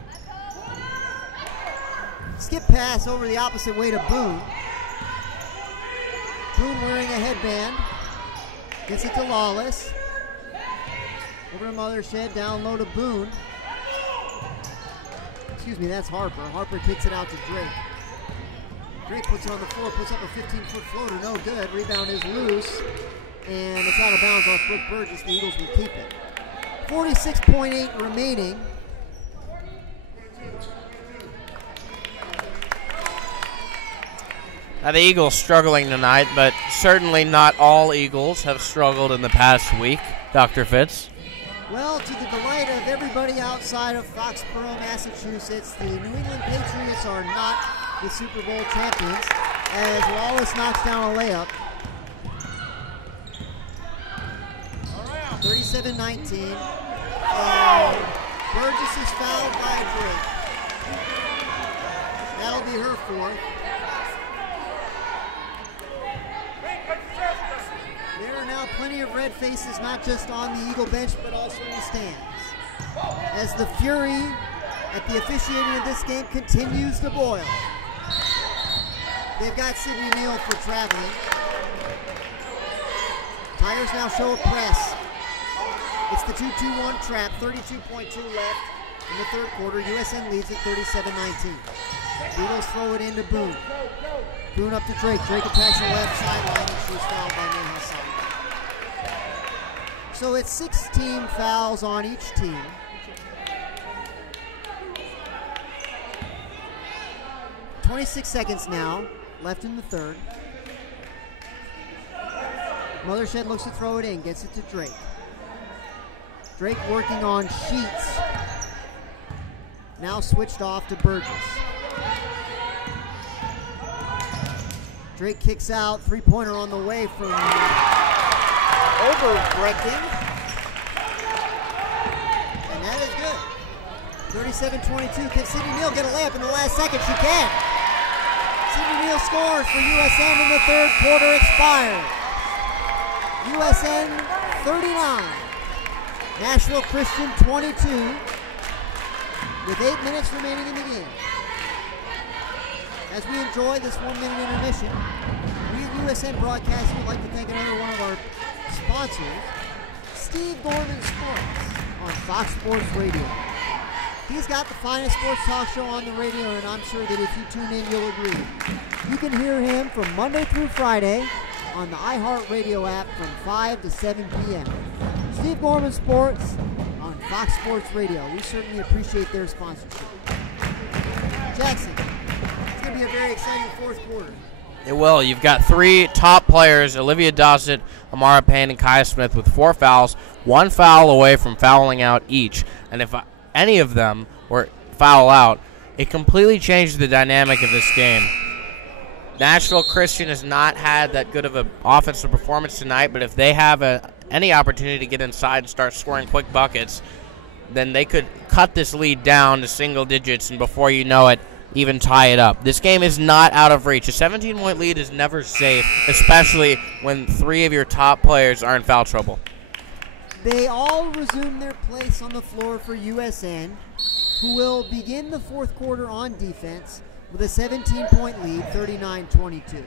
Skip pass over the opposite way to Boone. Boone wearing a headband. Gets it to Lawless. Over to Mothershed, down low to Boone. Excuse me, that's Harper. Harper kicks it out to Drake. Drake puts it on the floor, puts up a 15-foot floater, no good. Rebound is loose, and it's out of bounds off Brooke Burgess. The Eagles will keep it. 46.8 remaining. The Eagles struggling tonight, but certainly not all Eagles have struggled in the past week, Dr. Fitz. Well, to the delight of everybody outside of Foxborough, Massachusetts, the New England Patriots are not the Super Bowl champions as Wallace knocks down a layup. 37-19. Burgess is fouled by Drake. That'll be her fourth. There are now plenty of red faces, not just on the Eagle bench, but also in the stands. As the fury at the officiating of this game continues to boil. They've got Sydney Neal for traveling. Tigers now show a press. It's the 2-2-1 trap, 32.2 left in the third quarter. USN leads at 37-19. The Eagles throw it into Boone. Boone up to Drake. Drake attacks the left sideline, and she's fouled by Neha Sullivan. So it's 16 fouls on each team. .26 seconds now left in the third. Mothershed looks to throw it in, gets it to Drake. Drake working on Sheets. Now switched off to Burgess. Drake kicks out, three-pointer on the way from Overbrecken. And that is good. 37-22. Can Sydney Neal get a layup in the last second? She can. Sydney Neal scores for USN in the third quarter expired. USN 39. Nashville Christian 22. With 8 minutes remaining in the game. As we enjoy this 1 minute intermission, we at USN Broadcasting would like to thank another one of our sponsors, Steve Gorman Sports on Fox Sports Radio. He's got the finest sports talk show on the radio, and I'm sure that if you tune in, you'll agree. You can hear him from Monday through Friday on the iHeartRadio app from 5 to 7 p.m. Steve Gorman Sports on Fox Sports Radio. We certainly appreciate their sponsorship. Jackson, it's going to be a very exciting fourth quarter. It will. You've got three top players, Olivia Dossett, Amara Payne, and Kaya Smith with 4 fouls, 1 foul away from fouling out each. And if any of them were foul out, it completely changed the dynamic of this game. Nashville Christian has not had that good of an offensive performance tonight, but if they have any opportunity to get inside and start scoring quick buckets, then they could cut this lead down to single digits, and before you know it, even tie it up. This game is not out of reach. A 17-point lead is never safe, especially when 3 of your top players are in foul trouble. They all resume their place on the floor for USN, who will begin the fourth quarter on defense with a 17-point lead, 39-22.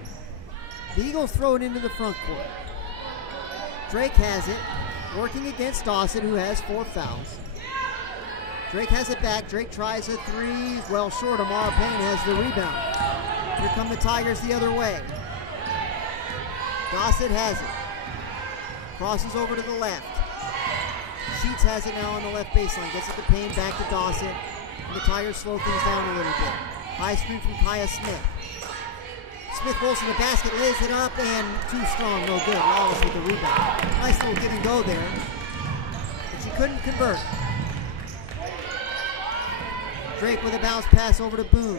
The Eagles throw it into the front court. Drake has it, working against Dawson, who has 4 fouls. Drake has it back. Drake tries a 3. Well short. Amara Payne has the rebound. Here come the Tigers the other way. Dossett has it. Crosses over to the left. Sheets has it now on the left baseline. Gets it to Payne, back to Dossett. And the Tigers slow things down a little bit. High screen from Kaya Smith. Smith rolls to the basket, lays it up, and too strong, no good. Wallace with the rebound. Nice little give and go there. But she couldn't convert. Drake with a bounce pass over to Boone.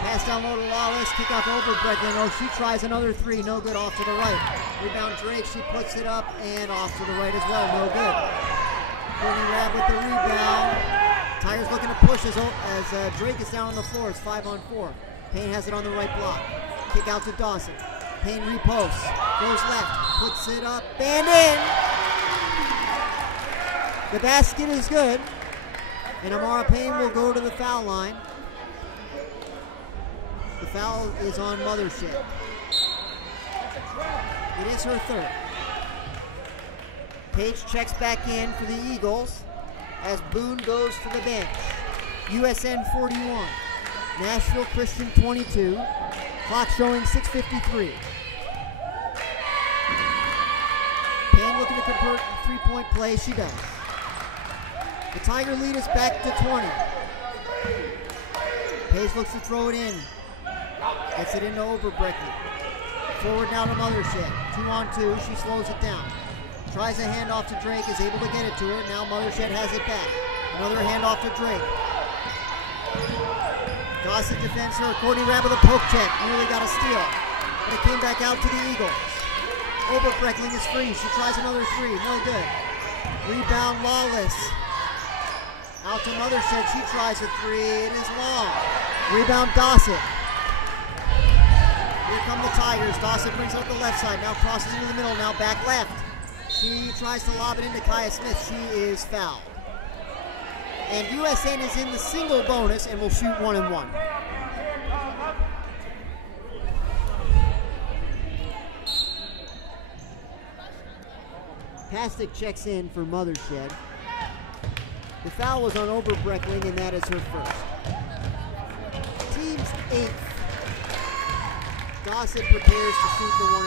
Pass down low to Lawless, kick off over Breckland. Oh, she tries another 3, no good, off to the right. Rebound Drake, she puts it up and off to the right as well, no good. Courtney Rabb with the rebound. Tigers looking to push as Drake is down on the floor. It's 5-on-4. Payne has it on the right block. Kick out to Dawson. Payne reposts, goes left, puts it up and in. The basket is good. And Amara Payne will go to the foul line. The foul is on Mothershed. It is her third. Page checks back in for the Eagles as Boone goes to the bench. USN 41, Nashville Christian 22. Clock showing 6:53. Payne looking to convert a three-point play. She does. The Tiger lead is back to 20. Page looks to throw it in. Gets it into Oberbreckley. Forward now to Mothershed. 2-on-2. She slows it down. Tries a handoff to Drake. Is able to get it to her. Now Mothershed has it back. Another handoff to Drake. Gossett defends her. Courtney Rabb with a poke check. Nearly got a steal. But it came back out to the Eagles. Oberbreckley is free. She tries another three. No good. Rebound Lawless. Out to Mothershed. She tries a three. It is long. Rebound Gossett. Here come the Tigers. Dawson brings it up the left side. Now crosses into the middle. Now back left. She tries to lob it into Kaya Smith. She is fouled. And USN is in the single bonus and will shoot 1-1. Pastic checks in for Mothershed. The foul was on Oberbreckley, and that is her first. Team's 8th. Gossett prepares to shoot the 1-1.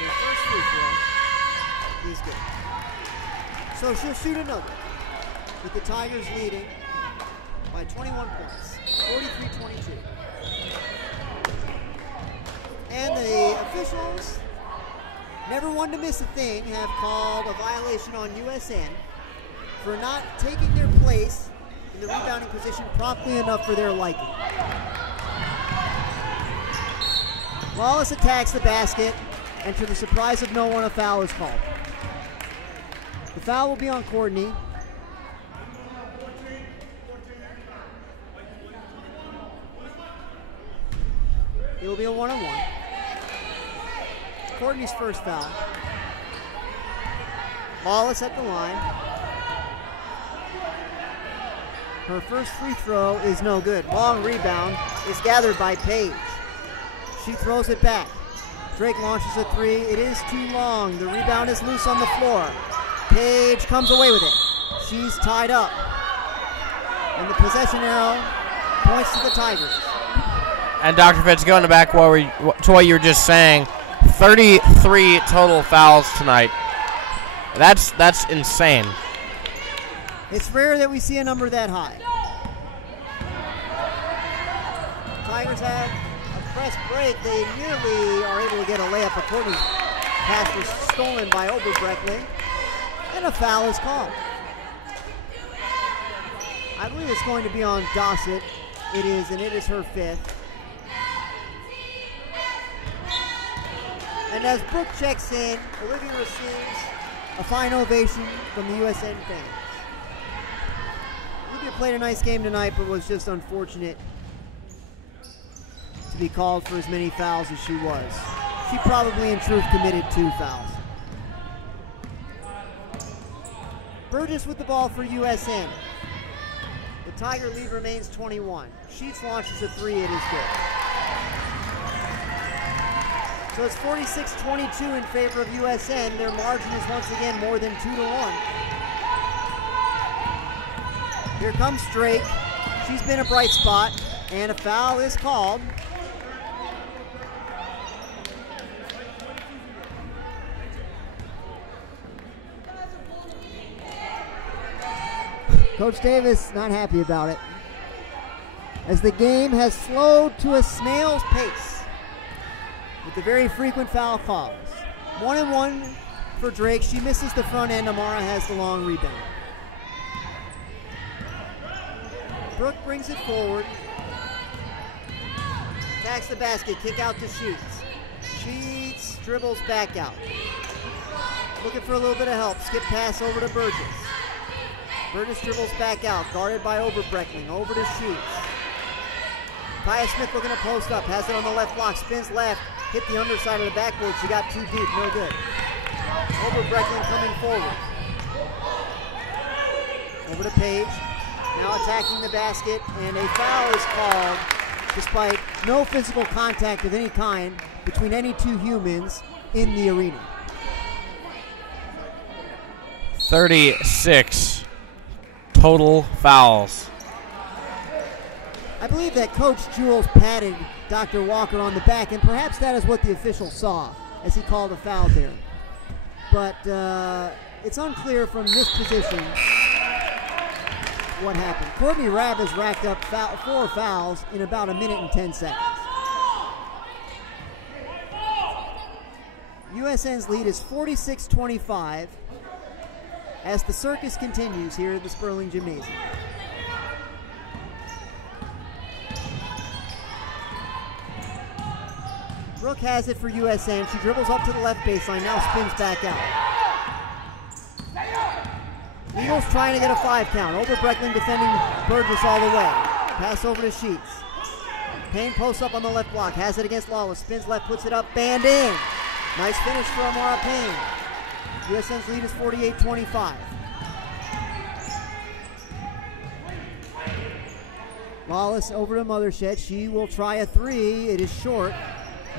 The first free throw is good. So she'll shoot another, with the Tigers leading by 21 points, 43-22. And the officials, never one to miss a thing, have called a violation on USN for not taking their place in the rebounding position promptly enough for their liking. Wallace attacks the basket, and to the surprise of no one, a foul is called. The foul will be on Courtney. It will be a 1-on-1. Courtney's first foul. Wallace at the line. Her first free throw is no good. Long rebound is gathered by Page. She throws it back. Drake launches a three. It is too long. The rebound is loose on the floor. Page comes away with it. She's tied up. And the possession arrow points to the Tigers. And Dr. Fitz, going back to what you were just saying, 33 total fouls tonight. That's insane. It's rare that we see a number that high. Tigers have a press break. They nearly are able to get a layup. A Courtney's pass was stolen by Oberbreckley. And a foul is called. I believe it's going to be on Gossett. It is, and it is her fifth. And as Brooke checks in, Olivia receives a fine ovation from the USN fans. Olivia played a nice game tonight, but was just unfortunate to be called for as many fouls as she was. She probably in truth committed 2 fouls. Burgess with the ball for USN. The Tiger lead remains 21. Sheets launches a three, it is good. So it's 46-22 in favor of USN. Their margin is once again more than 2-1. Here comes Drake. She's been a bright spot, and a foul is called. Coach Davis not happy about it, as the game has slowed to a snail's pace with the very frequent foul calls. 1-1 for Drake. She misses the front end. Amara has the long rebound. Brooke brings it forward. Attacks the basket. Kick out to Sheets. Sheets dribbles back out. Looking for a little bit of help. Skip pass over to Burgess. Burgess dribbles back out. Guarded by Oberbreckley. Over to Sheets. Kaya Smith looking to post up. Has it on the left block. Spins left. Hit the underside of the backboard. She got too deep. No good. Overbreckling coming forward. Over to Page. Now attacking the basket, and a foul is called despite no physical contact of any kind between any two humans in the arena. 36 total fouls. I believe that Coach Jules patted Dr. Walker on the back, and perhaps that is what the official saw as he called a foul there. But it's unclear from this position what happened. Courtney Rabb has racked up 4 fouls in about a minute and 10 seconds. USN's lead is 46-25 as the circus continues here at the Sperling Gymnasium. Brooke has it for USN. She dribbles up to the left baseline, now spins back out. Eagles trying to get a 5 count. Overbreckling defending Burgess all the way. Pass over to Sheets. Payne posts up on the left block, has it against Lawless, spins left, puts it up, band in. Nice finish for Amara Payne. USN's lead is 48-25. Lawless over to Mothershed. She will try a 3. It is short.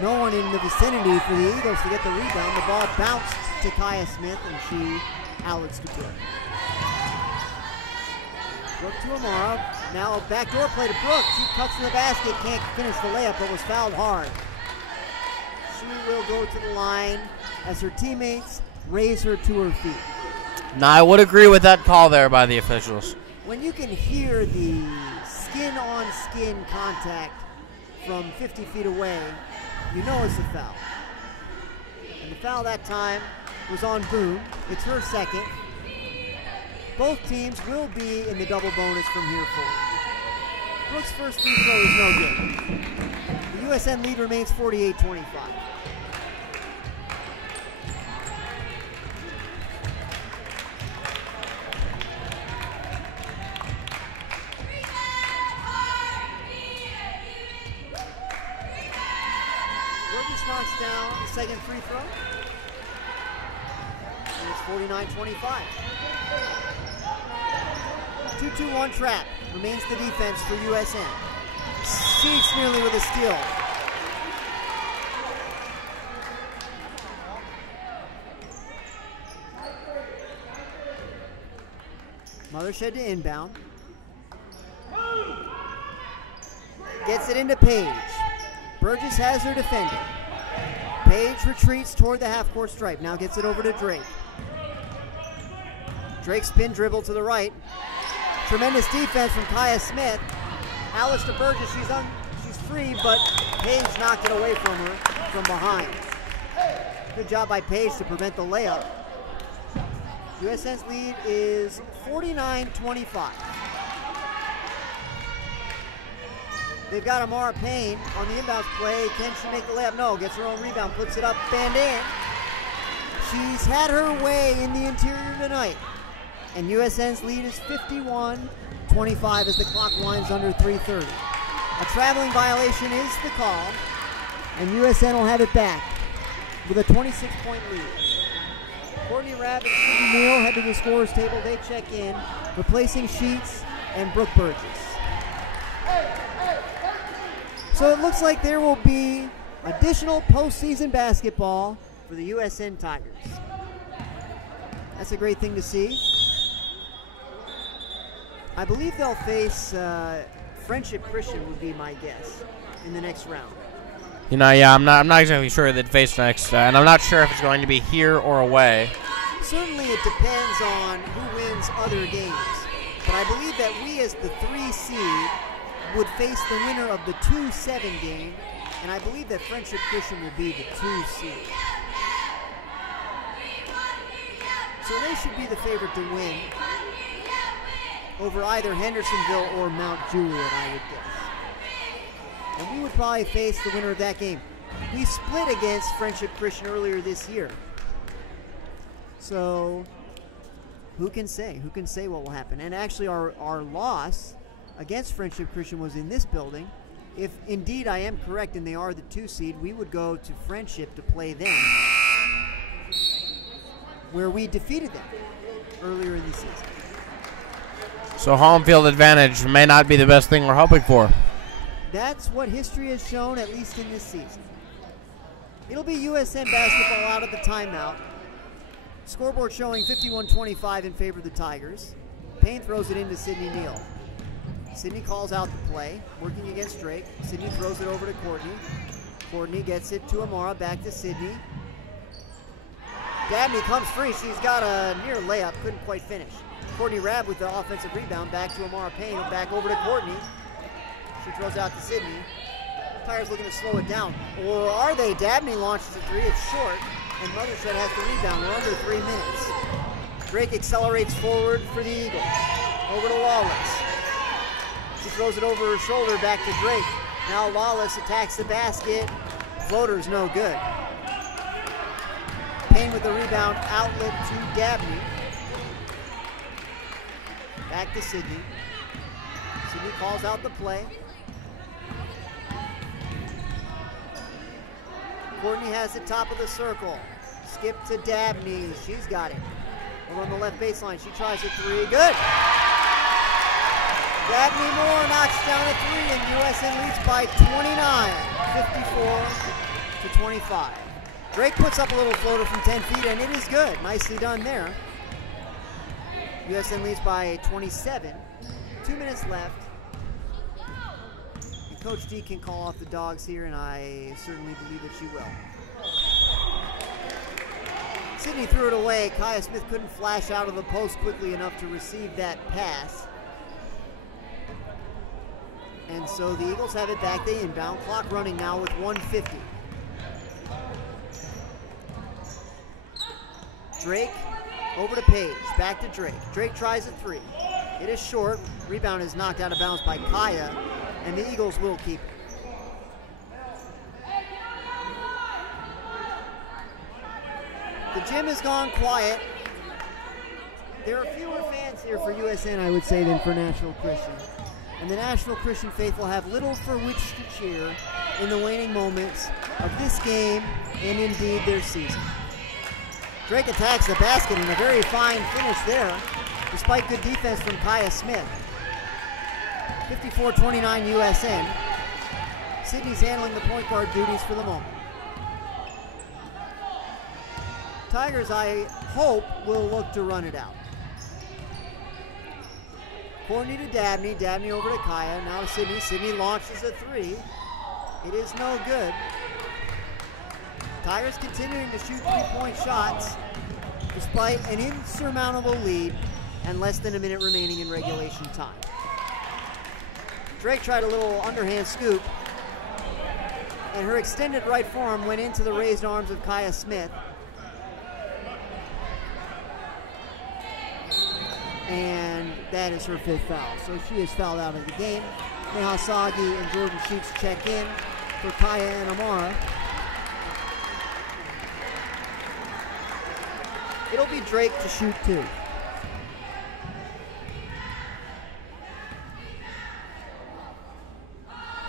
No one in the vicinity for the Eagles to get the rebound. The ball bounced to Kaya Smith, and she outlets to Brooke. Brooke to Amara. Now a backdoor play to Brooke. She cuts to the basket, can't finish the layup, but was fouled hard. She will go to the line as her teammates raise her to her feet. Now, I would agree with that call there by the officials. When you can hear the skin-on-skin contact from 50 feet away, you know it's a foul. And the foul that time was on Boone. It's her second. Both teams will be in the double bonus from here forward. Brooks' first free throw is no good. The USN lead remains 48-25. Knocks down the second free throw. And it's 49-25. 2-2-1 trap remains the defense for USN. Sheets nearly with a steal. Mothershed to inbound. Gets it into Page. Burgess has her defending. Page retreats toward the half-court stripe. Now gets it over to Drake. Drake spin dribble to the right. Tremendous defense from Kaya Smith. Alice to Burgess. She's free, but Page knocked it away from her from behind. Good job by Page to prevent the layup. USN's lead is 49-25. They've got Amara Payne on the inbounds play. Can she make the layup? No. Gets her own rebound. Puts it up. Band in. She's had her way in the interior tonight. And USN's lead is 51-25 as the clock winds under 3:30. A traveling violation is the call. And USN will have it back with a 26-point lead. Courtney Rabb and Sydney Neal head to the scorer's table. They check in, replacing Sheets and Brooke Burgess. So it looks like there will be additional postseason basketball for the USN Tigers. That's a great thing to see. I believe they'll face Friendship Christian would be my guess in the next round. You know, yeah, I'm not exactly sure they'd face next, and I'm not sure if it's going to be here or away. Certainly it depends on who wins other games. But I believe that we as the 3 seed would face the winner of the 2-7 game, and I believe that Friendship Christian will be the 2 seed. So they should be the favorite to win over either Hendersonville or Mount Juliet, I would guess. And we would probably face the winner of that game. We split against Friendship Christian earlier this year. So who can say? Who can say what will happen? And actually our loss against Friendship Christian was in this building. If indeed I am correct and they are the 2 seed, we would go to Friendship to play them. where we defeated them earlier in the season. So home field advantage may not be the best thing we're hoping for. That's what history has shown, at least in this season. It'll be USN basketball out at the timeout. Scoreboard showing 51-25 in favor of the Tigers. Payne throws it into Sidney Neal. Sidney calls out the play, working against Drake. Sidney throws it over to Courtney. Courtney gets it to Amara, back to Sidney. Dabney comes free. She's got a near layup, couldn't quite finish. Courtney Rabb with the offensive rebound, back to Amara Payne, back over to Courtney. She throws out to Sidney. Tigers looking to slow it down. Or are they? Dabney launches a three, it's short, and Mothershed has the rebound. We're under 3 minutes. Drake accelerates forward for the Eagles. Over to Lawless. She throws it over her shoulder, back to Drake. Now Lawless attacks the basket. Floater's no good. Payne with the rebound, outlet to Dabney. Back to Sidney. Sidney calls out the play. Courtney has the top of the circle. Skip to Dabney. She's got it. Over on the left baseline. She tries a three. Good. Dabney Moore knocks down a three, and USN leads by 29, 54-25. Drake puts up a little floater from 10 feet, and it is good. Nicely done there. USN leads by 27. 2 minutes left. And Coach D can call off the dogs here, and I certainly believe that she will. Sidney threw it away. Kaya Smith couldn't flash out of the post quickly enough to receive that pass. And so the Eagles have it back. They inbound. Clock running now with 1:50. Drake over to Page. Back to Drake. Drake tries a three. It is short. Rebound is knocked out of bounds by Kaya, and the Eagles will keep it. The gym has gone quiet. There are fewer fans here for USN, I would say, than for National Christian. And the National Christian faithful have little for which to cheer in the waning moments of this game and indeed their season. Drake attacks the basket and a very fine finish there, despite good defense from Kaya Smith. 54-29 USN. Sidney's handling the point guard duties for the moment. Tigers, I hope, will look to run it out. Courtney to Dabney. Dabney over to Kaya. Now to Sidney. Sidney launches a three. It is no good. Tigers continuing to shoot three-point shots despite an insurmountable lead and less than a minute remaining in regulation time. Drake tried a little underhand scoop, and her extended right forearm went into the raised arms of Kaya Smith. And that is her fifth foul. So she is fouled out of the game. Neha Sagi and Jordan Sheets check in for Kaya and Amara. It'll be Drake to shoot two.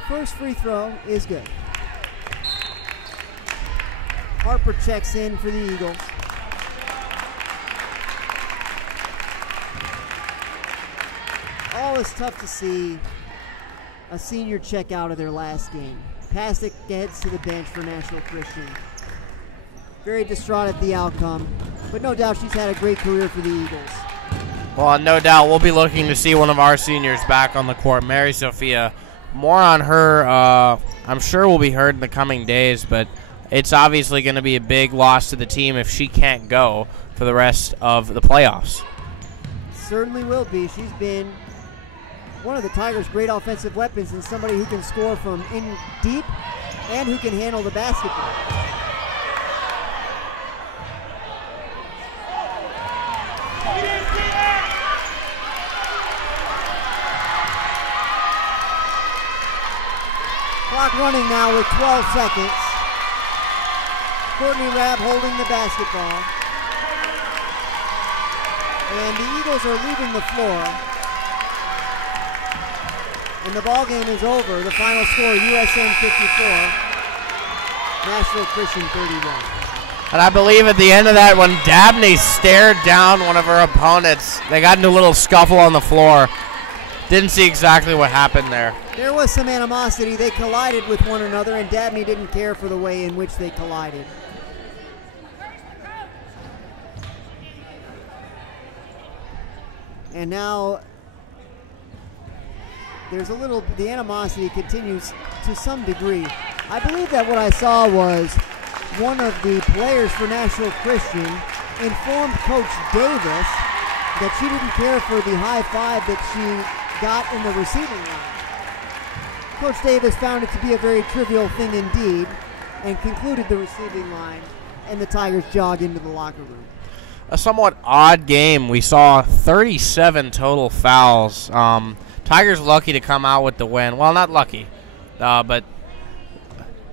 First free throw is good. Harper checks in for the Eagles. Always tough to see a senior check out of their last game. Pasek heads to the bench for National Christian. Very distraught at the outcome, but no doubt she's had a great career for the Eagles. Well, no doubt we'll be looking to see one of our seniors back on the court, Mary Sophia. More on her, I'm sure, will be heard in the coming days, but it's obviously going to be a big loss to the team if she can't go for the rest of the playoffs. Certainly will be. She's been one of the Tigers' great offensive weapons and somebody who can score from in deep and who can handle the basketball. Clock running now with 12 seconds. Courtney Rabb holding the basketball. And the Eagles are leaving the floor. And the ball game is over. The final score, USN 54, National Christian 31. And I believe at the end of that, when Dabney stared down one of her opponents, they got into a little scuffle on the floor. Didn't see exactly what happened there. There was some animosity. They collided with one another, and Dabney didn't care for the way in which they collided. And now there's the animosity continues to some degree. I believe that what I saw was one of the players for Nashville Christian informed Coach Davis that she didn't care for the high five that she got in the receiving line. Coach Davis found it to be a very trivial thing indeed and concluded the receiving line, and the Tigers jog into the locker room. A somewhat odd game. We saw 37 total fouls. Tigers lucky to come out with the win. Well, not lucky, but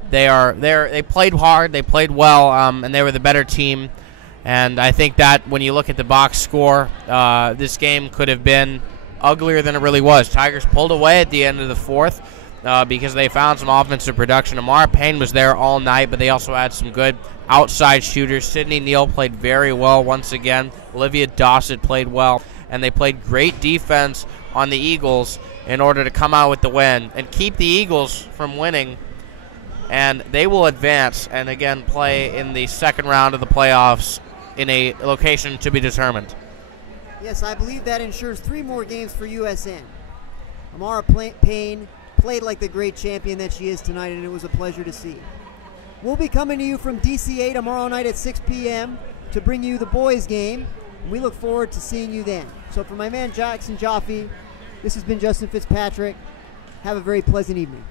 they played hard, they played well, and they were the better team. And I think that when you look at the box score, this game could have been uglier than it really was. Tigers pulled away at the end of the fourth because they found some offensive production. Amara Payne was there all night, but they also had some good outside shooters. Sydney Neal played very well once again. Olivia Dossett played well, and they played great defense on the Eagles in order to come out with the win and keep the Eagles from winning. And they will advance and again play in the second round of the playoffs in a location to be determined. Yes, I believe that ensures 3 more games for USN. Amara Payne played like the great champion that she is tonight, and it was a pleasure to see. We'll be coming to you from DC-8 tomorrow night at 6 p.m. to bring you the boys' game. We look forward to seeing you then. So for my man Jackson Jaffe, this has been Justin Fitzpatrick. Have a very pleasant evening.